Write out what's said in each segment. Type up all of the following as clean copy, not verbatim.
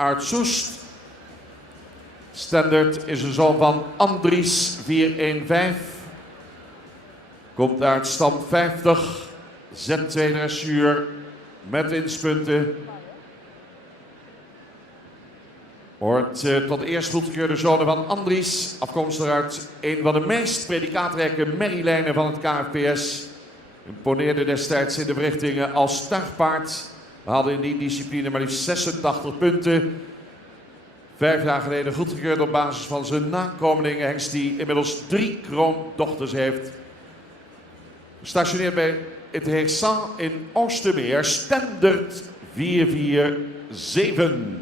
uit Soest. Standard is een zoon van Andries 415. Komt uit stam 50. Z2 dressuur met winstpunten. Hoort tot de eerst goedgekeurde zonen van Andries. Afkomstig uit een van de meest predikaatrijke merrielijnen van het KFPS. Imponeerde destijds in de verrichtingen als tuigpaard. We hadden in die discipline maar liefst 86 punten. 5 jaar geleden goedgekeurd op basis van zijn nakomeling. Hengst die inmiddels 3 kroondochters heeft. Gestationeerd bij het Heersan in Oostermeer. Standard 447.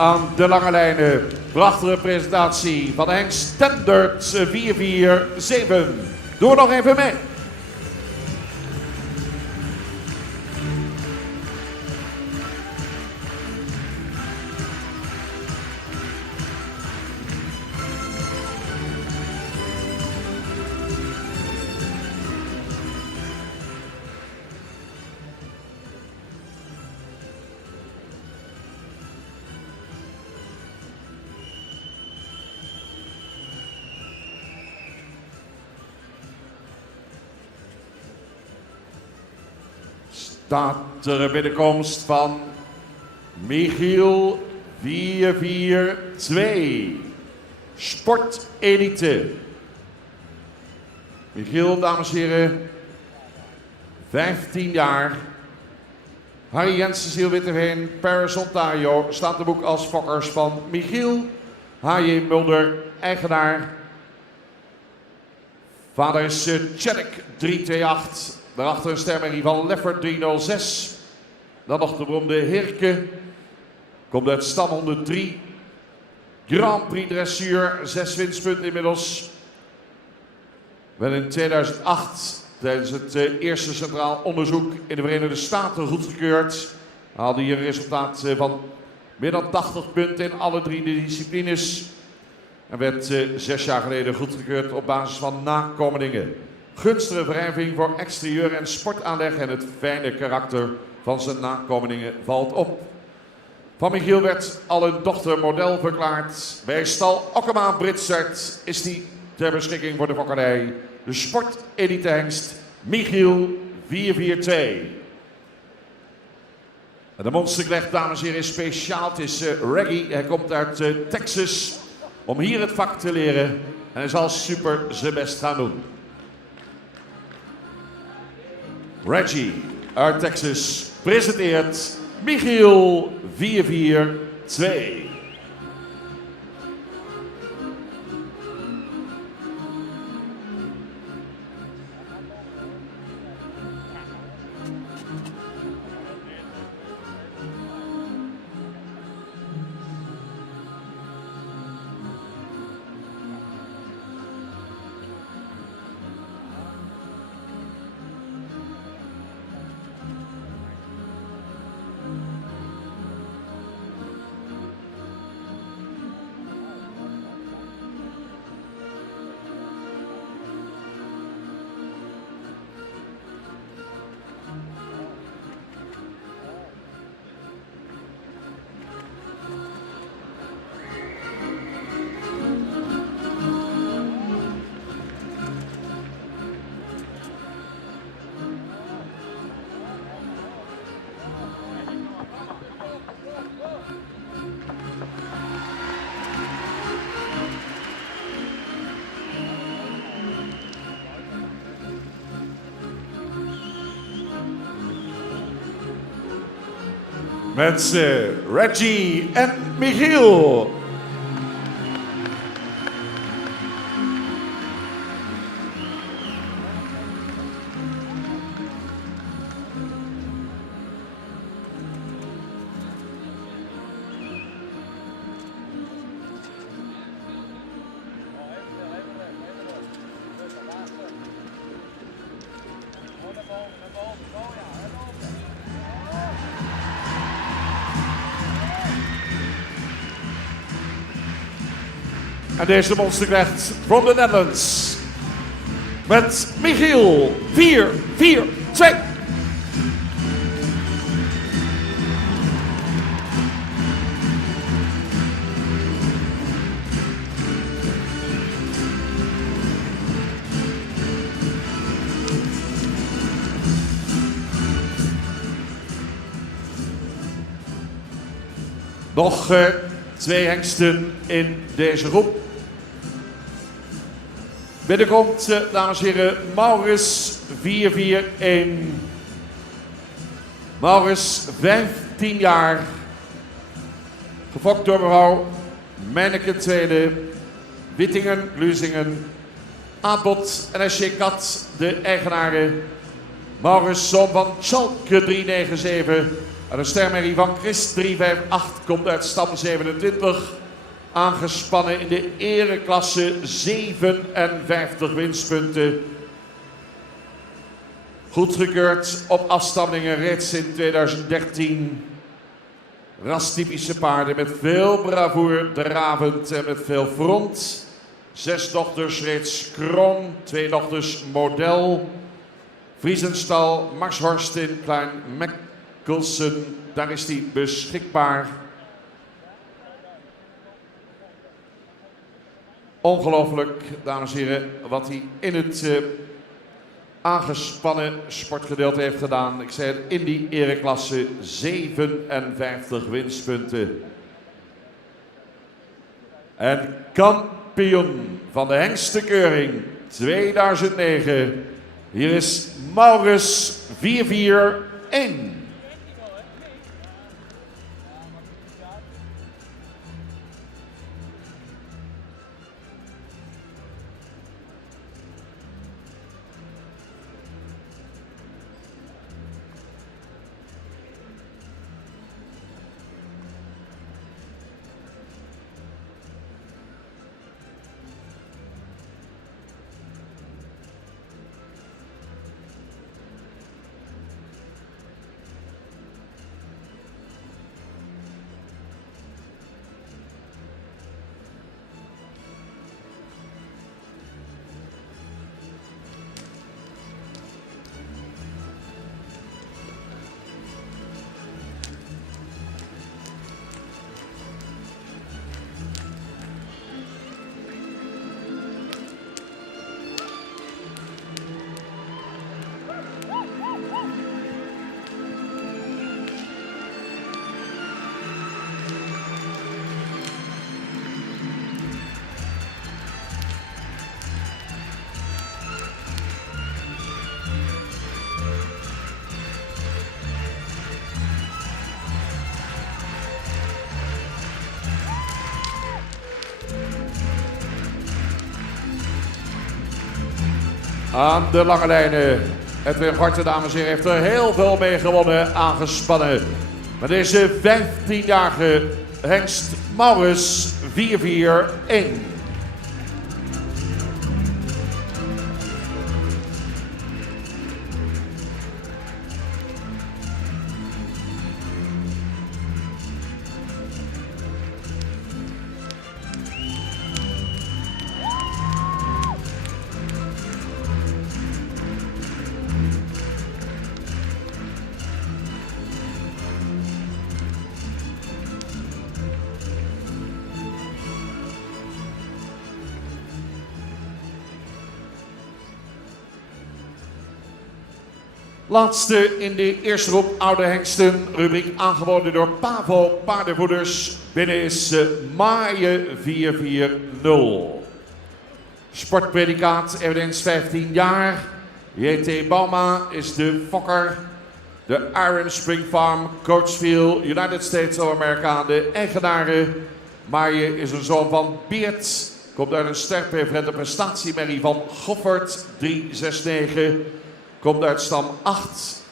Aan de lange lijnen, prachtige presentatie van Hengst Standard 447. Doe nog even mee. Staat er een binnenkomst van Michiel 442. Sportelite. Michiel, dames en heren, 15 jaar. Harry Jensen, Ziel Witteveen, Paris, Ontario. Staat de boek als fokkers van Michiel. H.J. Mulder, eigenaar. Vader is Tjedek 328. Daarachter een stermerrie van Leffert 306. Dan nog de beroemde Hirke. Komt uit stam 103. Grand Prix dressuur, 6 winstpunten inmiddels. Wel in 2008 tijdens het eerste centraal onderzoek in de Verenigde Staten goedgekeurd. Haalde hier een resultaat van meer dan 80 punten in alle 3 de disciplines. En werd 6 jaar geleden goedgekeurd op basis van nakomelingen. Gunstige wrijving voor exterieur en sportaanleg en het fijne karakter van zijn nakomelingen valt op. Van Michiel werd al een dochter model verklaard. Bij stal Okkema Britsert is die ter beschikking voor de fokkerij. De sportelite hengst Michiel 442. En de monsterknecht, dames en heren, is speciaal. Het is Reggie. Hij komt uit Texas om hier het vak te leren. En hij zal super zijn best gaan doen. Reggie uit Texas presenteert Michiel 442. Met Reggie en Michiel. En deze monster krijgt from the Netherlands met Michiel 442. Nog twee hengsten in deze groep. Binnenkomt, dames en heren, Maurits 441. Maurits, 15 jaar. Gefokt door mevrouw Meineke Tweede. Wittingen, Luzingen. Aanbod NSC Kat, de eigenaren. Maurits, zoon van Schalke 397. En een stermerrie van Chris 358 komt uit stam 27. Aangespannen in de ereklasse 57 winstpunten. Goedgekeurd op afstammingen reeds in 2013. Rastypische paarden met veel bravoure dravend en met veel front. 6 dochters reeds Kroon, 2 dochters Model. Vriesenstal, Max Horstin, Klein Mekkelsen, daar is die beschikbaar. Ongelooflijk, dames en heren, wat hij in het aangespannen sportgedeelte heeft gedaan. Ik zei het, in die ereklasse 57 winstpunten. En kampioen van de hengstenkeuring 2009. Hier is Maurits 441. Aan de lange lijnen. Edwin Gorten, dames en heren, heeft er heel veel mee gewonnen, aangespannen. Maar deze 15-jarige hengst Maurus 441. Laatste in de eerste groep oude hengsten, rubriek aangeboden door Pavo Paardenvoeders. Binnen is Maaie 440. Sportpredicaat, eveneens 15 jaar. J.T. Bauma is de fokker. De Iron Spring Farm, Coachfield, United States of America, de eigenaren. Maaie is een zoon van Beert. Komt uit een sterk preferente prestatiemerrie van Goffert 369. Komt uit stam 8.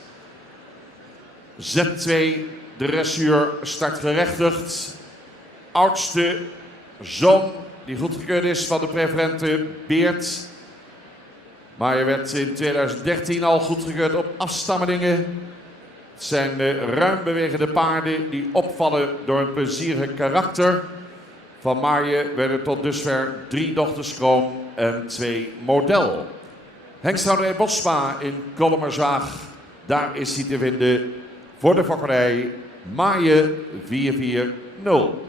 Z2, de dressuur startgerechtigd. Oudste zoon die goedgekeurd is van de preferente Beert. Maar hij werd in 2013 al goedgekeurd op afstammelingen. Het zijn ruim bewegende paarden die opvallen door een plezierige karakter. Van Maaie werden tot dusver 3 dochters kroon en 2 model. Hengsthouderij Bosma in Kollemerzaag, daar is hij te vinden voor de fokkerij Maaie 440.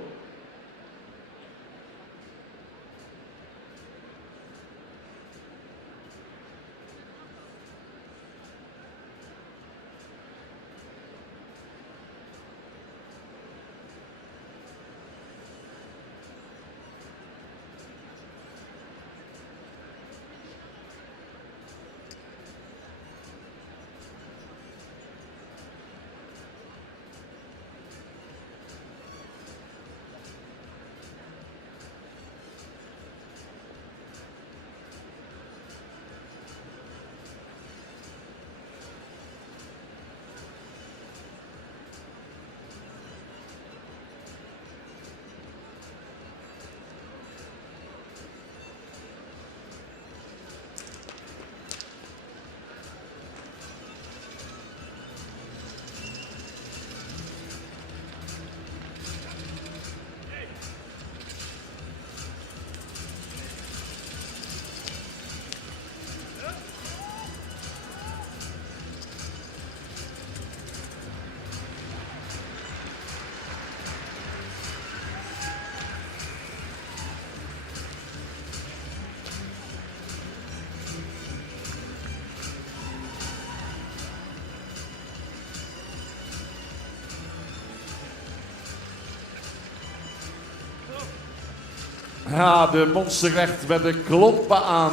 Ja, de monsterrecht met de klompen aan.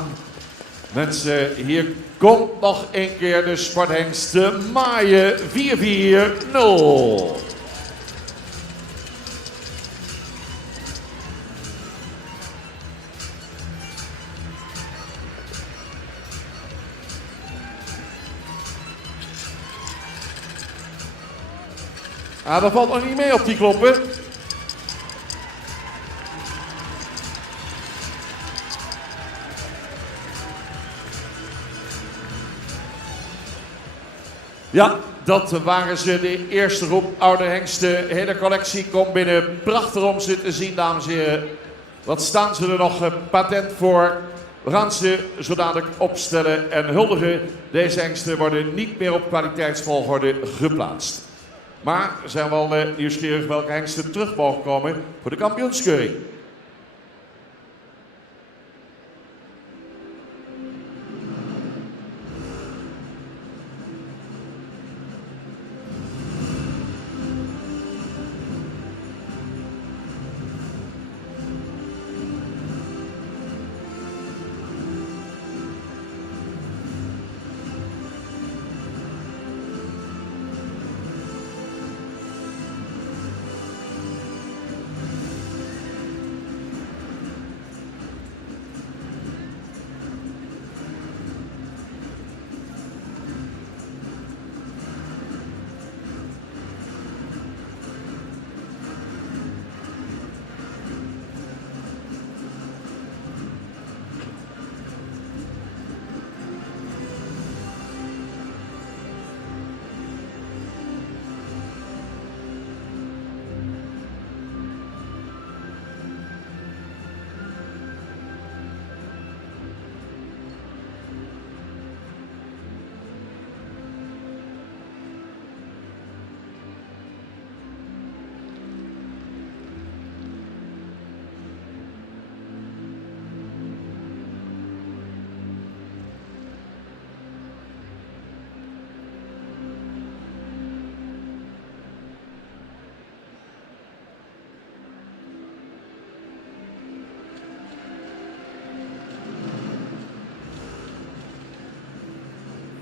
Mensen, hier komt nog een keer de sporthengst de Maaie 440. Ah, dat valt nog niet mee op die klompen. Ja, dat waren ze, de eerste groep oude hengsten. De hele collectie komt binnen. Prachtig om ze te zien, dames en heren. Wat staan ze er nog patent voor? We gaan ze zo dadelijk opstellen en huldigen. Deze hengsten worden niet meer op kwaliteitsvolgorde geplaatst. Maar we zijn wel nieuwsgierig welke hengsten terug mogen komen voor de kampioenskeuring.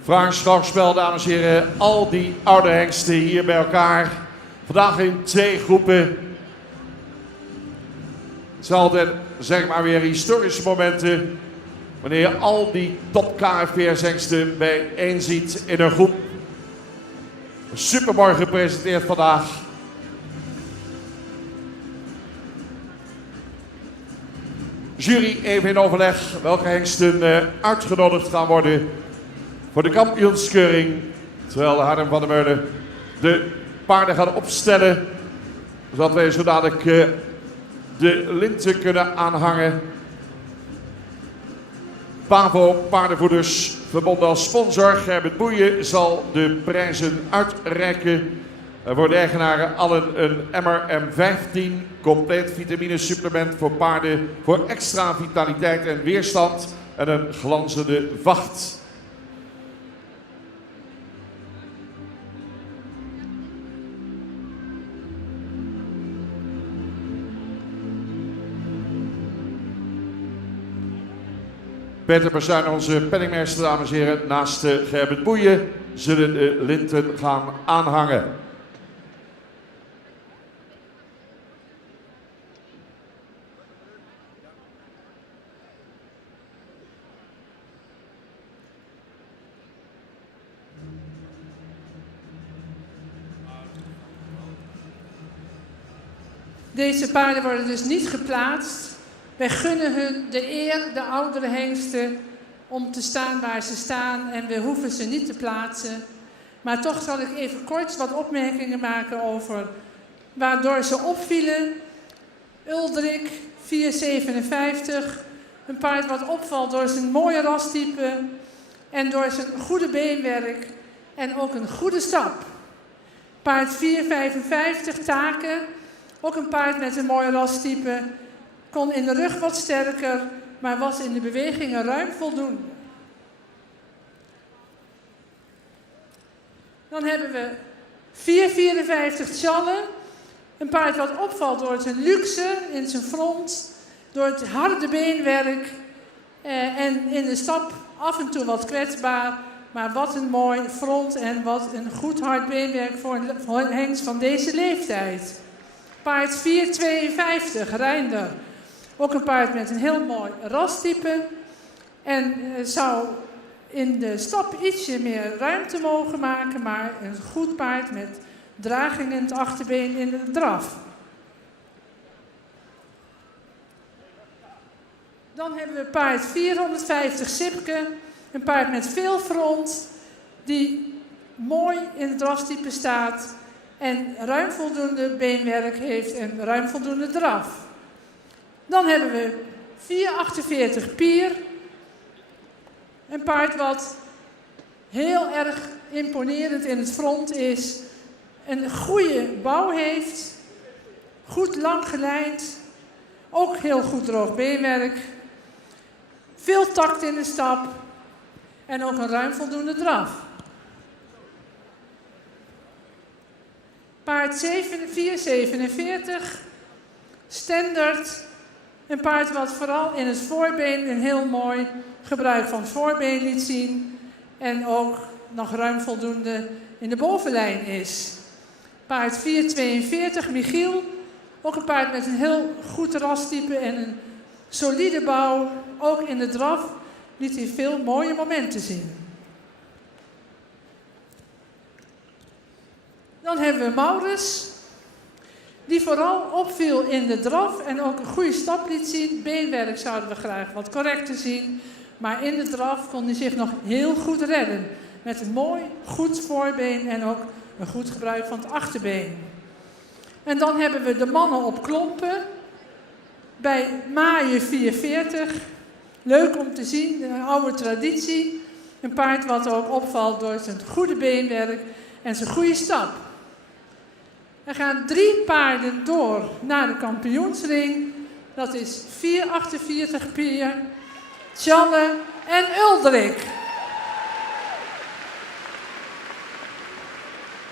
Fraans schouwspel, dames en heren. Al die oude hengsten hier bij elkaar. Vandaag in 2 groepen. Het zijn altijd, zeg maar weer, historische momenten. Wanneer je al die top KFVS-hengsten bijeen ziet in een groep. Supermooi gepresenteerd vandaag. Jury even in overleg welke hengsten uitgenodigd gaan worden voor de kampioenskeuring. Terwijl Harm van der Meulen de paarden gaat opstellen. Zodat wij zo dadelijk de linten kunnen aanhangen. Pavo Paardenvoeders, verbonden als sponsor. Gerbert Boeien zal de prijzen uitreiken. Voor de eigenaren allen een emmer M15, compleet vitaminesupplement voor paarden voor extra vitaliteit en weerstand en een glanzende vacht. Peter Persuin, onze penningmeester, dames en heren, naast Gerbert Boeien zullen de linten gaan aanhangen. Deze paarden worden dus niet geplaatst. Wij gunnen hun de eer, de oudere hengsten, om te staan waar ze staan en we hoeven ze niet te plaatsen. Maar toch zal ik even kort wat opmerkingen maken over waardoor ze opvielen. Uldrik, 457, een paard wat opvalt door zijn mooie rastype en door zijn goede beenwerk en ook een goede stap. Paard 455, Taken, ook een paard met een mooie rastype. Kon in de rug wat sterker, maar was in de bewegingen ruim voldoende. Dan hebben we 454 Tjalle. Een paard wat opvalt door zijn luxe in zijn front, door het harde beenwerk en in de stap af en toe wat kwetsbaar. Maar wat een mooi front en wat een goed hard beenwerk voor een hengst van deze leeftijd. Paard 452, Reinder. Ook een paard met een heel mooi rastype. En zou in de stap ietsje meer ruimte mogen maken, maar een goed paard met draging in het achterbeen in de draf. Dan hebben we paard 450 Sipke. Een paard met veel front, die mooi in het rastype staat en ruim voldoende beenwerk heeft en ruim voldoende draf. Dan hebben we 448 Pier. Een paard wat heel erg imponerend in het front is. Een goede bouw heeft. Goed lang gelijnd. Ook heel goed droog beenwerk. Veel tact in de stap. En ook een ruim voldoende draf. Paard 447. Standard. Een paard wat vooral in het voorbeen een heel mooi gebruik van het voorbeen liet zien. En ook nog ruim voldoende in de bovenlijn is. Paard 442, Michiel. Ook een paard met een heel goed rastype en een solide bouw. Ook in de draf liet hij veel mooie momenten zien. Dan hebben we Maurus. Die vooral opviel in de draf en ook een goede stap liet zien. Beenwerk zouden we graag wat correcter zien. Maar in de draf kon hij zich nog heel goed redden. Met een mooi, goed voorbeen en ook een goed gebruik van het achterbeen. En dan hebben we de mannen op klompen. Bij Maaien 440. Leuk om te zien, de oude traditie. Een paard wat ook opvalt door zijn goede beenwerk en zijn goede stap. Er gaan 3 paarden door naar de kampioensring. Dat is 448 Pier, Tjalle en Uldrik.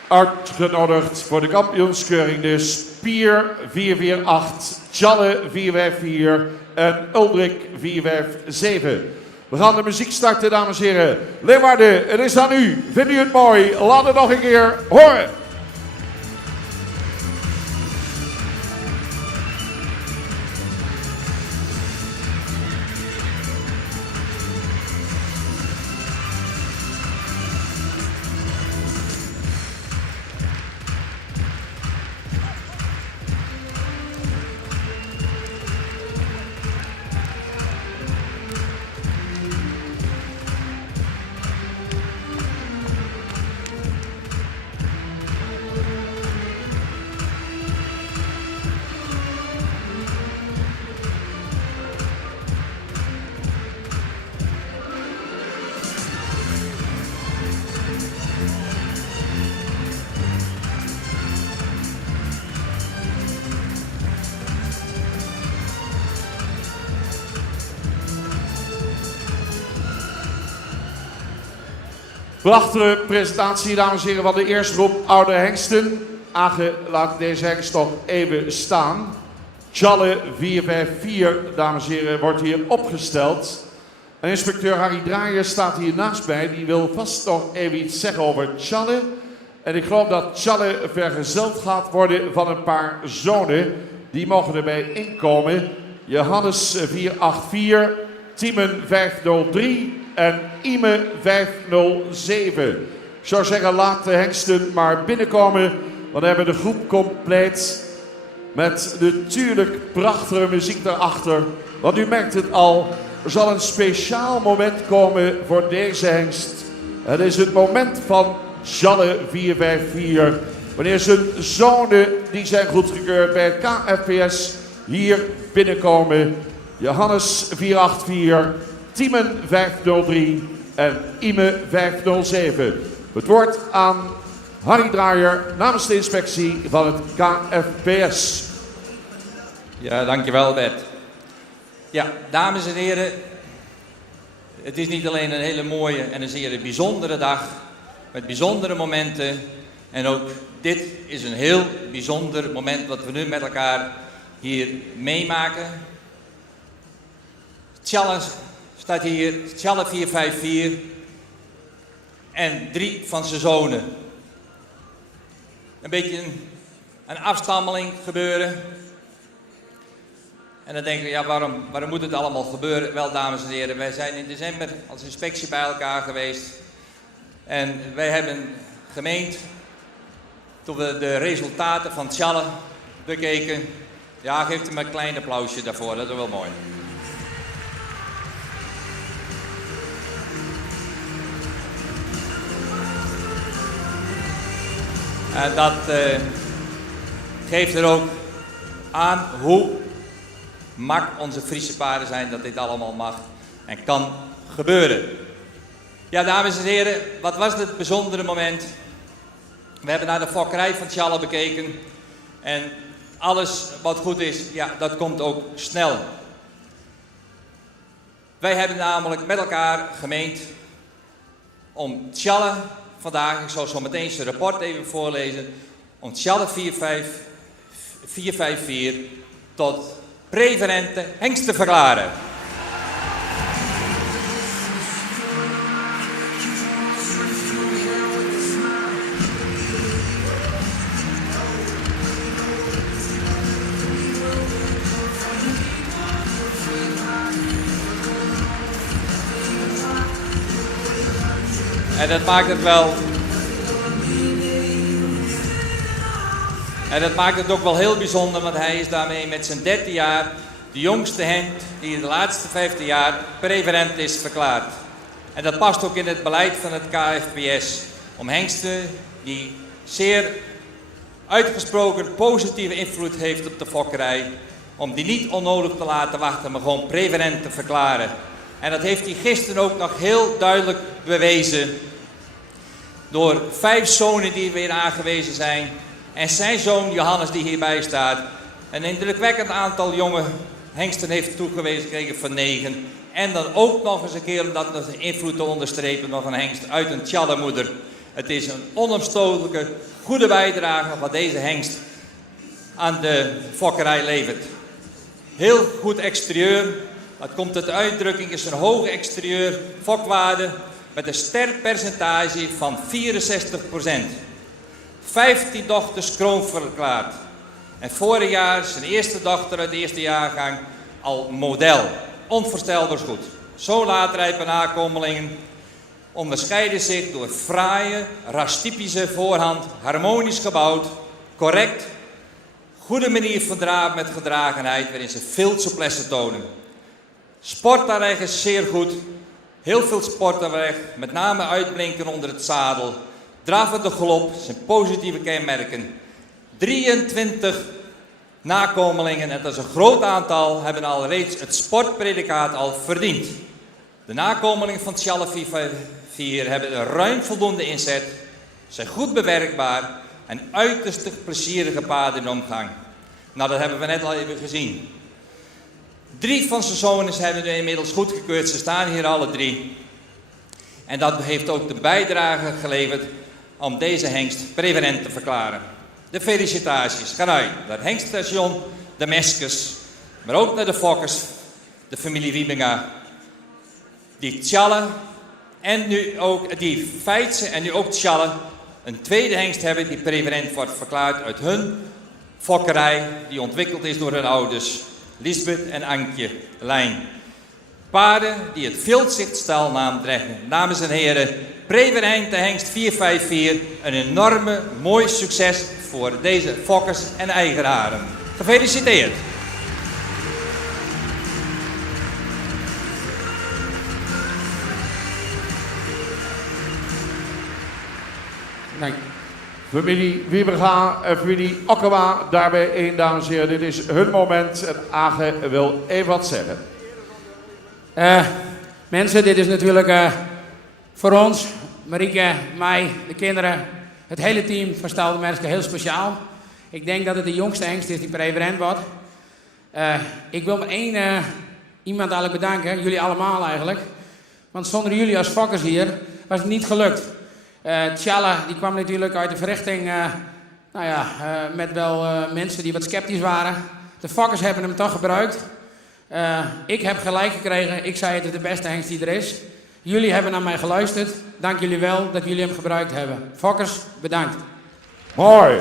Uitgenodigd voor de kampioenskeuring dus Pier 448, Tjalle 454 en Uldrik 457. We gaan de muziek starten, dames en heren. Leeuwarden, het is aan u. Vindt u het mooi? Laat het nog een keer horen. Prachtige presentatie, dames en heren, van de eerste groep oude hengsten. Age, laat deze hengst nog even staan. Tjalle 454, dames en heren, wordt hier opgesteld. En inspecteur Harry Draaier staat hier naast mij. Die wil vast nog even iets zeggen over Tjalle. En ik geloof dat Tjalle vergezeld gaat worden van een paar zonen. Die mogen erbij inkomen. Johannes 484, Tiemen 503 en Ime 507. Ik zou zeggen, laat de hengsten maar binnenkomen. Want dan hebben we de groep compleet. Met natuurlijk prachtige muziek daarachter. Want u merkt het al, er zal een speciaal moment komen voor deze hengst. Het is het moment van Tjalle 454. Wanneer zijn zonen, die zijn goedgekeurd bij het KFPS, hier binnenkomen. Johannes 484, Tiemen 503 en Ime 507. Het woord aan Harry Draaier namens de inspectie van het KFPS. Ja, dankjewel Bert. Ja, dames en heren, het is niet alleen een hele mooie en een zeer bijzondere dag met bijzondere momenten. En ook dit is een heel bijzonder moment wat we nu met elkaar hier meemaken. Tjalle staat hier, Tjalle 454 en 3 van zijn zonen. Een beetje een afstammeling gebeuren. En dan denken we, ja, waarom moet het allemaal gebeuren? Wel, dames en heren, wij zijn in december als inspectie bij elkaar geweest. En wij hebben gemeend, toen we de resultaten van Tjalle bekeken. Ja, geef hem een klein applausje daarvoor, dat is wel mooi. En dat geeft er ook aan hoe mak onze Friese paarden zijn dat dit allemaal mag en kan gebeuren. Ja, dames en heren, wat was het bijzondere moment? We hebben naar de fokkerij van Tjalle bekeken en alles wat goed is, ja, dat komt ook snel. Wij hebben namelijk met elkaar gemeend om Tjalle vandaag, ik zal zo meteen zijn rapport even voorlezen, om Tjalle 454 tot preferente hengst te verklaren. En dat maakt het wel. En dat maakt het ook wel heel bijzonder, want hij is daarmee met zijn 13 jaar de jongste hengst die in de laatste 15 jaar preferent is verklaard. En dat past ook in het beleid van het KFPS. Om hengsten die zeer uitgesproken positieve invloed heeft op de fokkerij, om die niet onnodig te laten wachten, maar gewoon preferent te verklaren. En dat heeft hij gisteren ook nog heel duidelijk bewezen. Door 5 zonen die weer aangewezen zijn. En zijn zoon Johannes die hierbij staat. Een indrukwekkend aantal jonge hengsten heeft toegewezen gekregen van 9. En dan ook nog eens een keer om dat nog invloed te onderstrepen. Nog een hengst uit een Tjallemoeder. Het is een onomstotelijke goede bijdrage wat deze hengst aan de fokkerij levert. Heel goed exterieur. Dat komt tot uitdrukking in zijn hoge exterieur fokwaarde met een sterpercentage van 64%. 15 dochters kroonverklaard. En vorig jaar zijn eerste dochter uit de eerste jaargang al model. Onvoorstelbaar goed. Zo laatrijpe nakomelingen onderscheiden zich door fraaie, rastypische voorhand, harmonisch gebouwd, correct, goede manier van draven met gedragenheid, waarin ze veel souplesse tonen. Sportaanleg is zeer goed, heel veel sportaanleg, met name uitblinken onder het zadel. Draffende galop zijn positieve kenmerken. 23 nakomelingen, en dat is een groot aantal, hebben al reeds het sportpredicaat al verdiend. De nakomelingen van Tjalle 454 hebben een ruim voldoende inzet, zijn goed bewerkbaar en uiterst plezierige paarden in omgang. Nou, dat hebben we net al even gezien. 3 van zijn zonen hebben we inmiddels goedgekeurd, ze staan hier alle 3. En dat heeft ook de bijdrage geleverd om deze hengst preferent te verklaren. De felicitaties gaan uit naar Hengststation, de Meskes, maar ook naar de Fokkers, de familie Wiebinga, die Tjalle en nu ook die Feitse en nu ook Tjalle een tweede hengst hebben die preferent wordt verklaard uit hun fokkerij die ontwikkeld is door hun ouders, Lisbeth en Ankje Lijn. Paarden die het Viltzichtstaalnaam dragen. Dames en heren, preferent de hengst 454, een enorme mooi succes voor deze fokkers en eigenaren. Gefeliciteerd! Dank. Familie Wieberga en familie Okkema, daarbij één, dames en heren. Dit is hun moment en Age wil even wat zeggen. Mensen, dit is natuurlijk voor ons, Marieke, mij, de kinderen, het hele team van Stal de Merske heel speciaal. Ik denk dat het de jongste hengst is die preferent wordt. Ik wil maar één iemand eigenlijk bedanken, jullie allemaal eigenlijk. Want zonder jullie als fokkers hier was het niet gelukt. Tjalle die kwam natuurlijk uit de verrichting met wel mensen die wat sceptisch waren. De fokkers hebben hem toch gebruikt. Ik heb gelijk gekregen. Ik zei het is de beste hengst die er is. Jullie hebben naar mij geluisterd. Dank jullie wel dat jullie hem gebruikt hebben. Fokkers, bedankt. Mooi.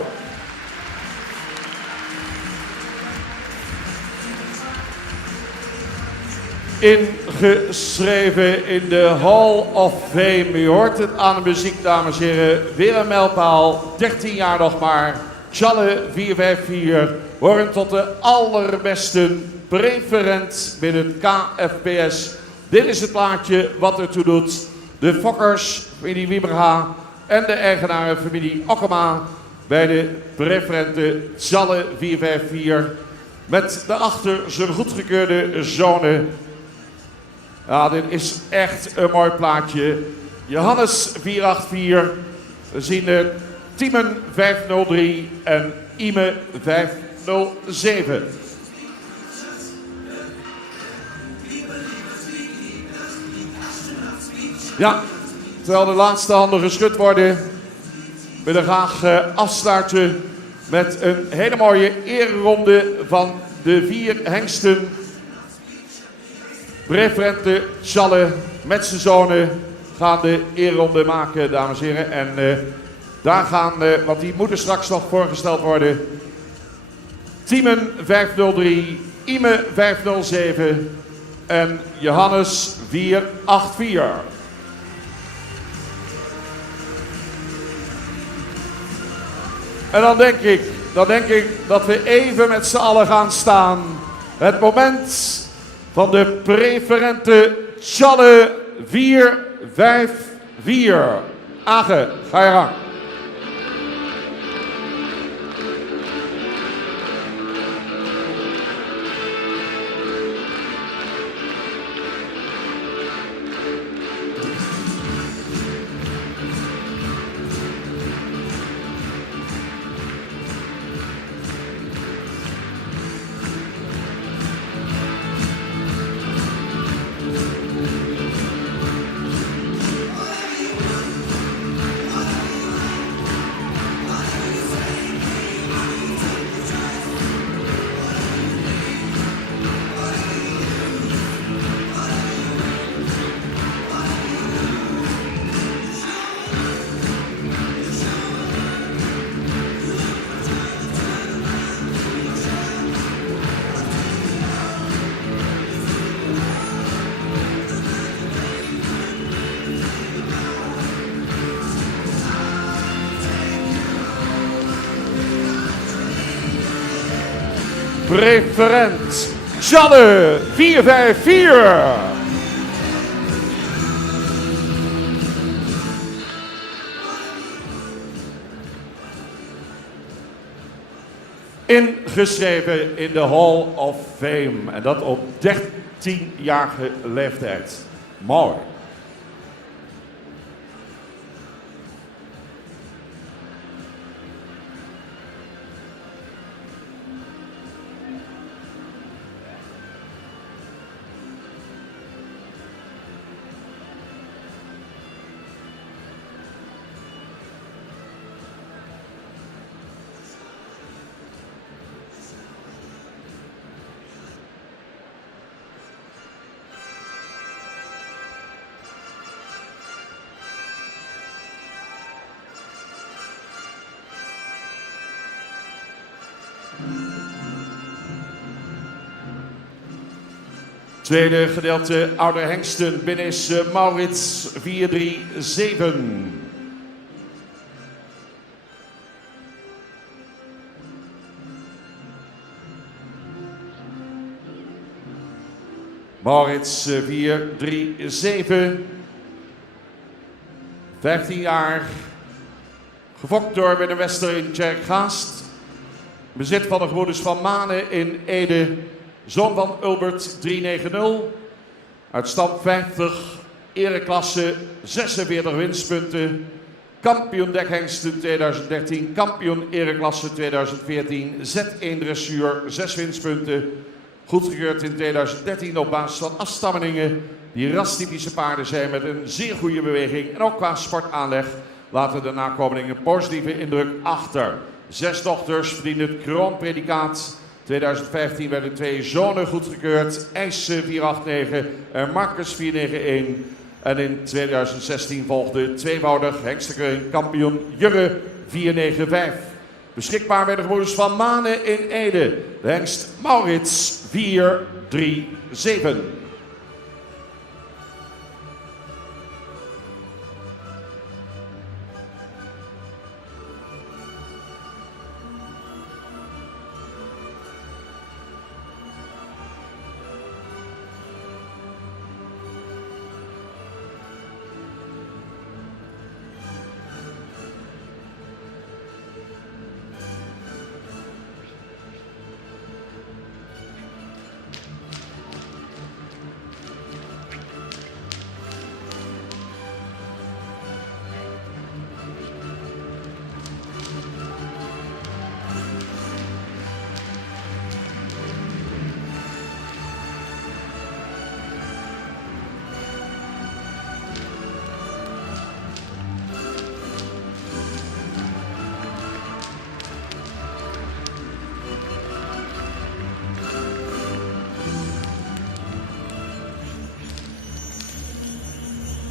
Ingeschreven in de Hall of Fame. U hoort het aan de muziek, dames en heren. Weer een mijlpaal. 13 jaar nog maar. Tjalle 454 horen tot de allerbesten preferent binnen het KFPS. Dit is het plaatje wat ertoe doet. De fokkers, familie Wieberga en de eigenaren familie Okkema bij de preferente Tjalle 454. Met daarachter zijn goedgekeurde zonen. Ja, dit is echt een mooi plaatje. Johannes 484. We zien de Tiemen 503 en Ime 507. Ja, terwijl de laatste handen geschud worden, willen we graag afsluiten met een hele mooie ereronde van de 4 hengsten. Preferente Tjalle met zijn zonen gaan de ereronde maken, dames en heren. En daar gaan, want die moeten straks nog voorgesteld worden. Tiemen 503, Ime 507 en Johannes 484. En dan denk ik dat we even met z'n allen gaan staan. Het moment van de preferente Tjalle 454. Age, ga je gang. preferent. Janne 454. Ingeschreven in de Hall of Fame. En dat op 13-jarige leeftijd. Mooi. Tweede gedeelte oude hengsten binnen is Maurits 437. Maurits 437. 15 jaar. Gefokt door Willem Wester in Tjerkgaast. Bezit van de gebroeders van Manen in Ede. Zoon van Ulbert 390. Uit stam 50. Ereklasse 46 winstpunten. Kampioen dekhengsten 2013. Kampioen ereklasse 2014. Z1 dressuur 6 winstpunten. Goedgekeurd in 2013 op basis van afstammelingen die rastypische paarden zijn met een zeer goede beweging en ook qua sportaanleg laten de nakomelingen een positieve indruk achter. 6 dochters verdienen het kroonpredicaat. 2015 werden 2 zonen goedgekeurd, IJs 489 en Marcus 491. En in 2016 volgde tweevoudig hengstenkeuring kampioen Jurre 495. Beschikbaar bij de gebroeders van Manen in Ede. De hengst Maurits 437.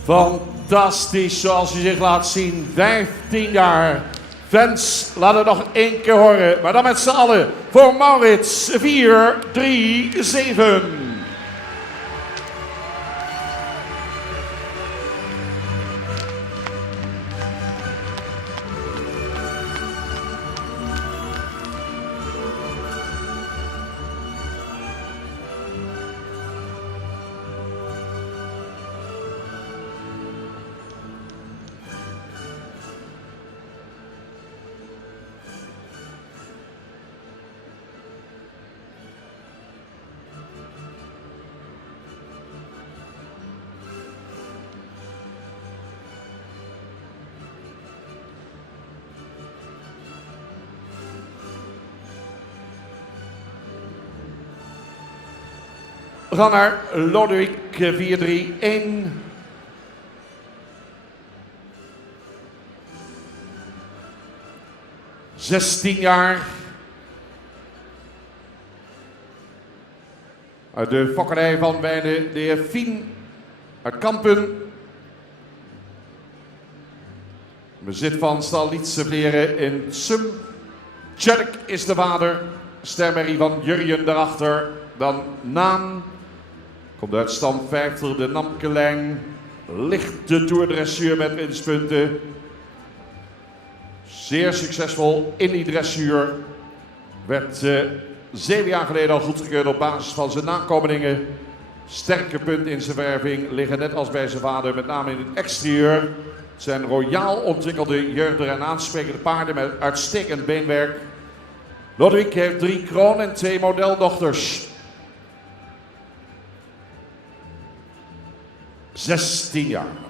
Fantastisch zoals hij zich laat zien. 15 jaar. Fans, laat het nog 1 keer horen. Maar dan met z'n allen voor Maurits 437. We gaan naar Lodewijk 431. ...16 jaar... uit de fokkerij van bij de heer Fien uit Kampen. Bezit van stal Lietse Vleren in Sum. Tjerk is de vader. Stermerrie van Jurjen daarachter. Dan Naan. Komt uit stam 50 de Namkelijn. Lichte toerdressuur met winstpunten. Zeer succesvol in die dressuur. Werd 7 jaar geleden al goedgekeurd op basis van zijn nakomelingen. Sterke punten in zijn werving liggen net als bij zijn vader, met name in het exterieur. Het zijn royaal ontwikkelde, jeugdige en aansprekende paarden met uitstekend beenwerk. Lodewijk heeft 3 kroon en 2 modeldochters. 16 jaar.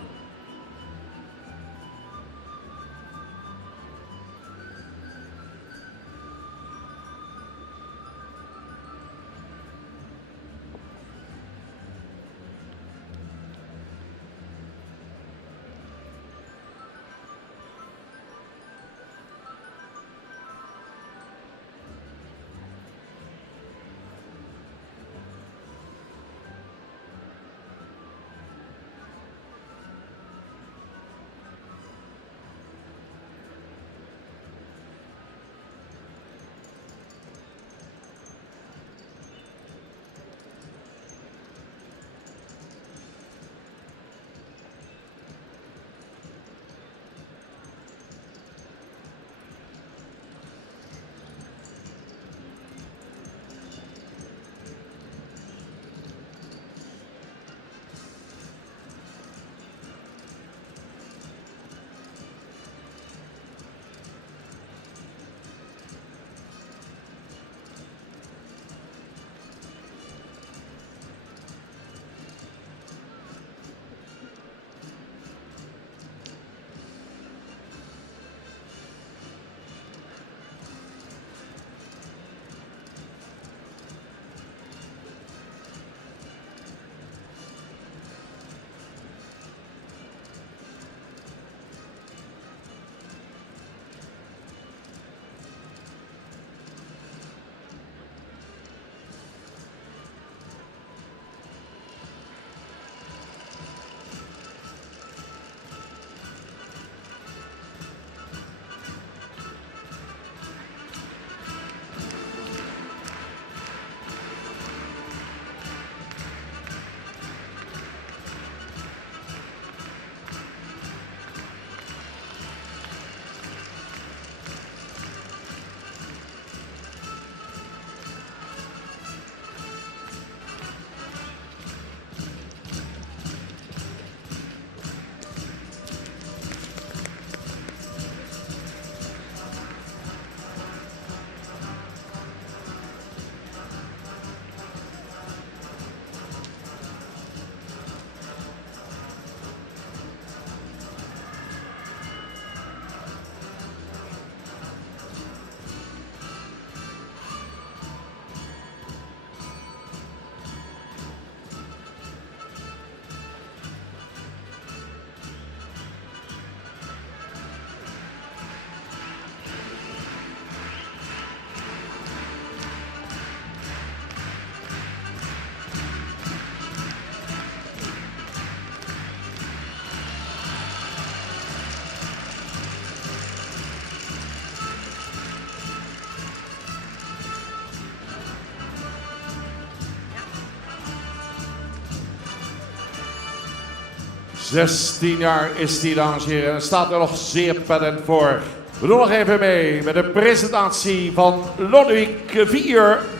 ...16 jaar is hij, dames en heren. En staat er nog zeer patent voor. We doen nog even mee met de presentatie van Lodewijk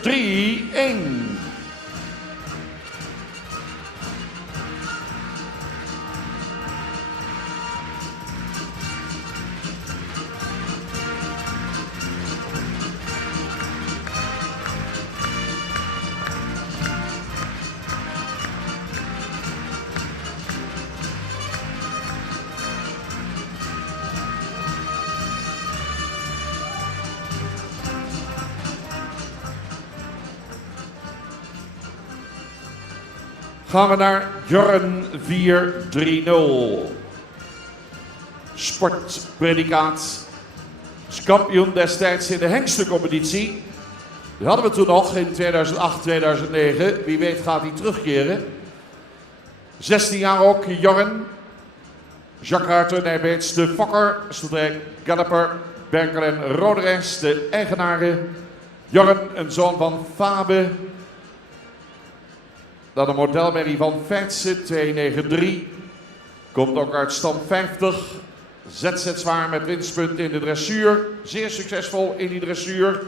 4-3-1. Gaan we naar Jorren 4-3-0. Sportpredicaat. Is kampioen destijds in de hengstencompetitie. Die hadden we toen nog in 2008, 2009. Wie weet gaat hij terugkeren. 16 jaar ook Jorren. Jacques Ruiter, Nijbeets, de Fokker, Stoetrijk, Galloper, Berkel en Roderijs, de eigenaren. Jorren, een zoon van Fabe. Dan een modelmerrie van Feitse, 293. Komt ook uit stand 50. ZZ zwaar met winstpunt in de dressuur. Zeer succesvol in die dressuur.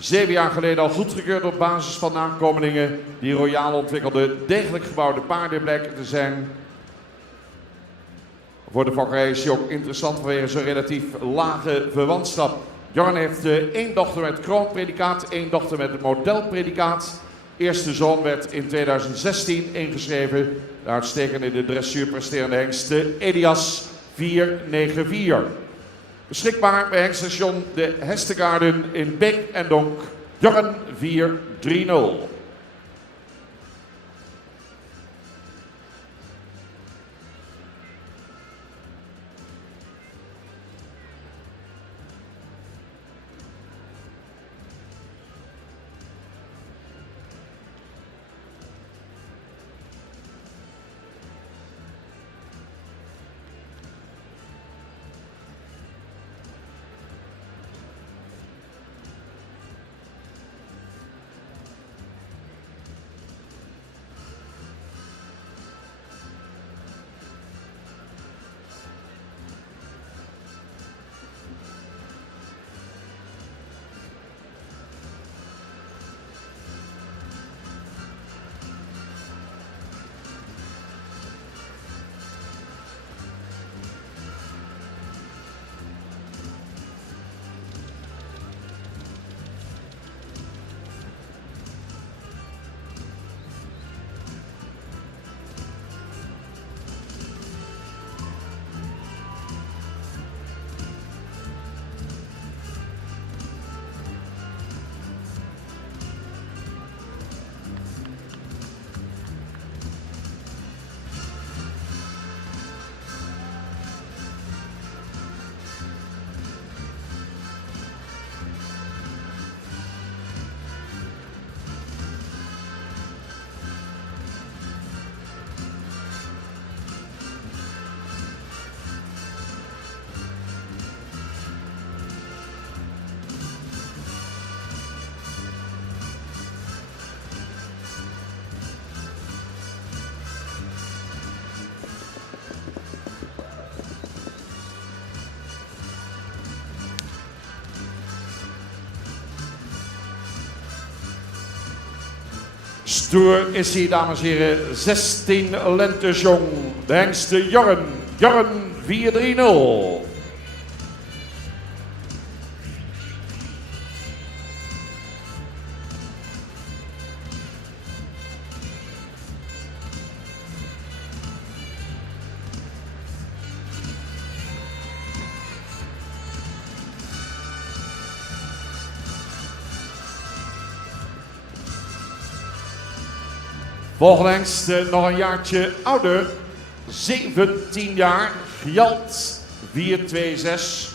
7 jaar geleden al goedgekeurd op basis van nakomelingen. Die royaal ontwikkelde, degelijk gebouwde paarden blijken te zijn. Voor de fokkerij is hij ook interessant vanwege zijn relatief lage verwantschap. Jorn heeft 1 dochter met kroonpredicaat, 1 dochter met het modelpredicaat. Eerste zoon werd in 2016 ingeschreven. De uitstekende in de dressuur presterende hengst Elias 494. Beschikbaar bij hengststation de Hestegaarden in Beek en Donk. Jorn 430. Stoer is hij, dames en heren, 16 lentes jong. De hengste Jorn 430. Volgende hengst nog een jaartje ouder, 17 jaar, Gjalt 426.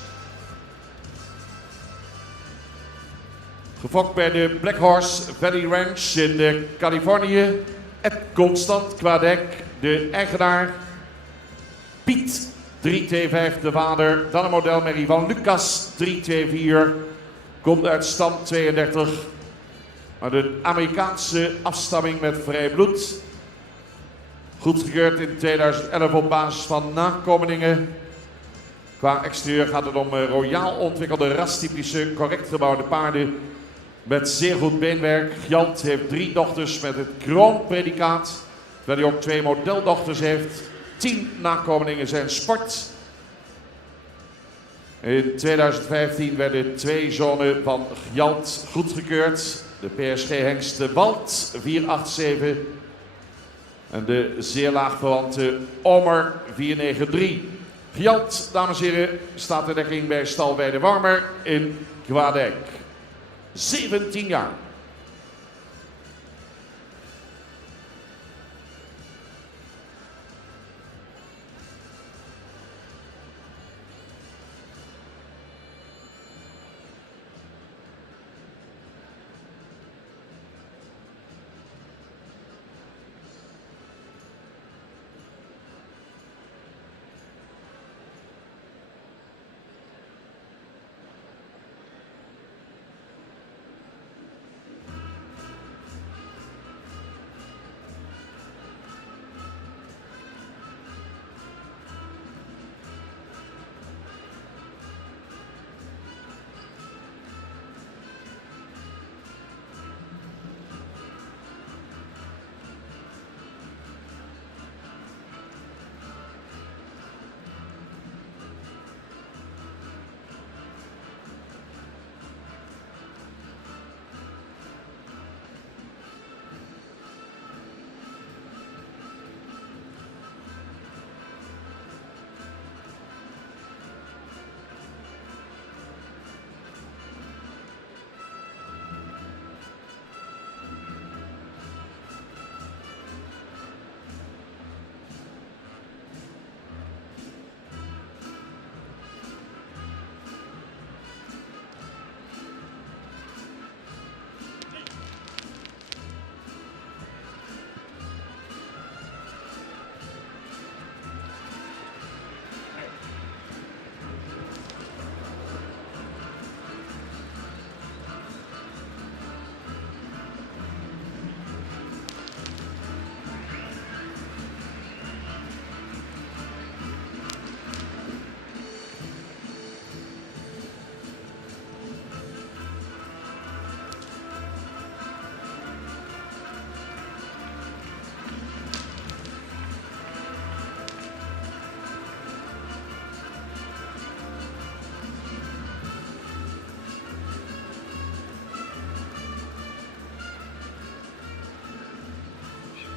Gefokt bij de Black Horse Valley Ranch in Californië. Ed Constant Kwadek, de eigenaar. Piet 325, de vader. Dan een modelmerrie van Lucas 324. Komt uit stam 32. Maar de Amerikaanse afstamming met vrij bloed. Goedgekeurd in 2011 op basis van nakomelingen. Qua exterieur gaat het om royaal ontwikkelde rastypische, correct gebouwde paarden. Met zeer goed beenwerk. Gjalt heeft 3 dochters met het kroonpredicaat. Terwijl hij ook 2 modeldochters heeft. 10 nakomelingen zijn sport. In 2015 werden 2 zonen van Gjalt goedgekeurd. De PSG-hengst Walt 487 en de zeer laag verwante Omer 493. Gjalt, dames en heren, staat de dekking bij stal bij de Warmer in Kwadek. 17 jaar.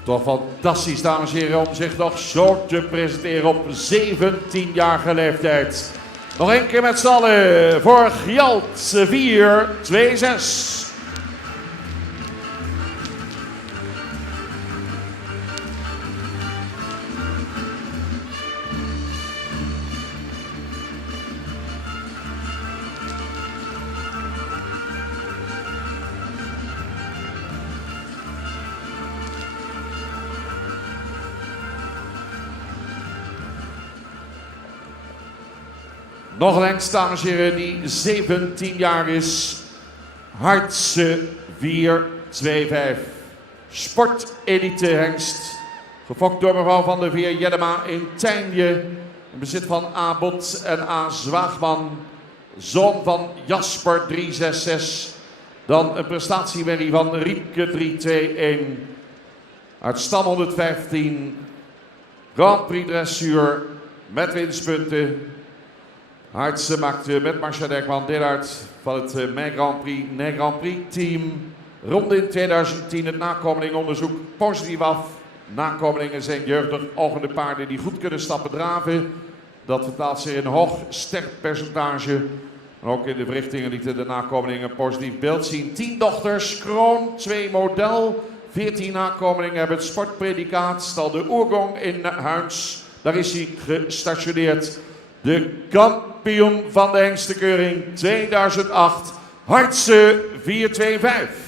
Toch fantastisch, dames en heren, om zich nog zo te presenteren op 17-jarige leeftijd. Nog één keer met z'n allen voor Gjalt 4-2-6. Nog een hengst, dames en heren, die 17 jaar is. Hartse 425. Sportelite hengst. Gefokt door mevrouw Van der Veer Jellema in Tijnje. In bezit van A. Bot en A. Zwaagman. Zoon van Jasper 366. Dan een prestatiemerrie van Riepke 321. Uit stam 115. Grand Prix dressuur met winstpunten. Hartse maakte met Marcia Dekman deel uit van het Mai Grand Prix team. Ronde in 2010 het nakomelingonderzoek positief af. Nakomelingen zijn jeugdig ogende paarden die goed kunnen stappen draven. Dat vertaalt zich in een hoog sterkpercentage. En ook in de verrichtingen lieten de nakomelingen een positief beeld zien. 10 dochters, kroon, 2 model. 14 nakomelingen hebben het sportpredicaat. Stal de Oergong in Huins. Daar is hij gestationeerd. De kampioen van de hengstenkeuring 2008, Hartse 425.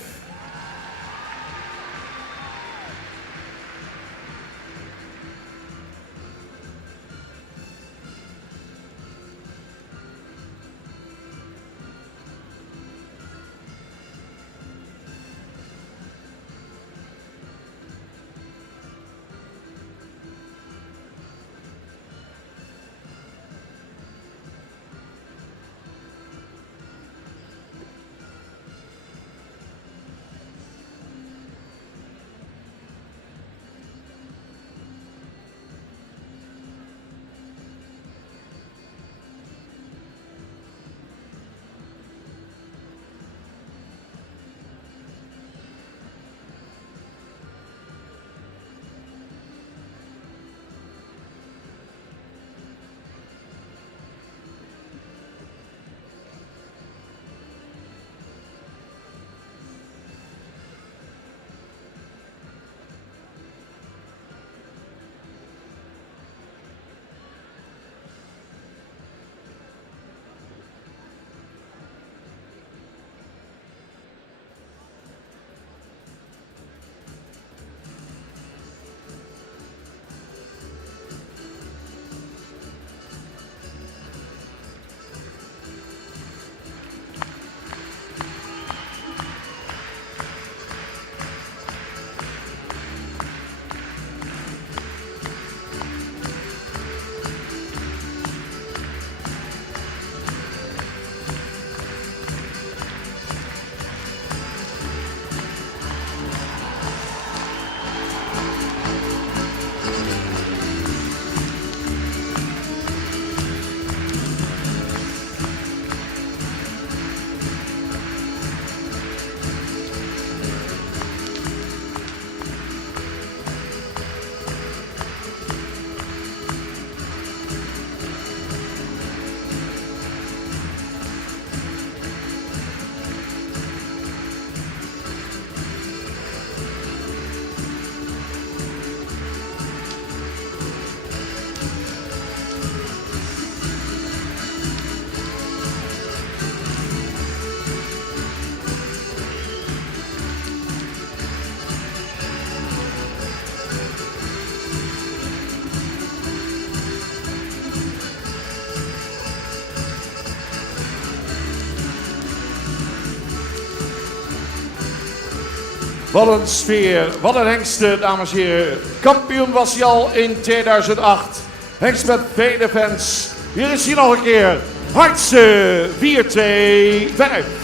Wat een sfeer, wat een hengst, dames en heren. Kampioen was hij al in 2008. Hengst met vele fans. Hier is hij nog een keer. Hartse 425.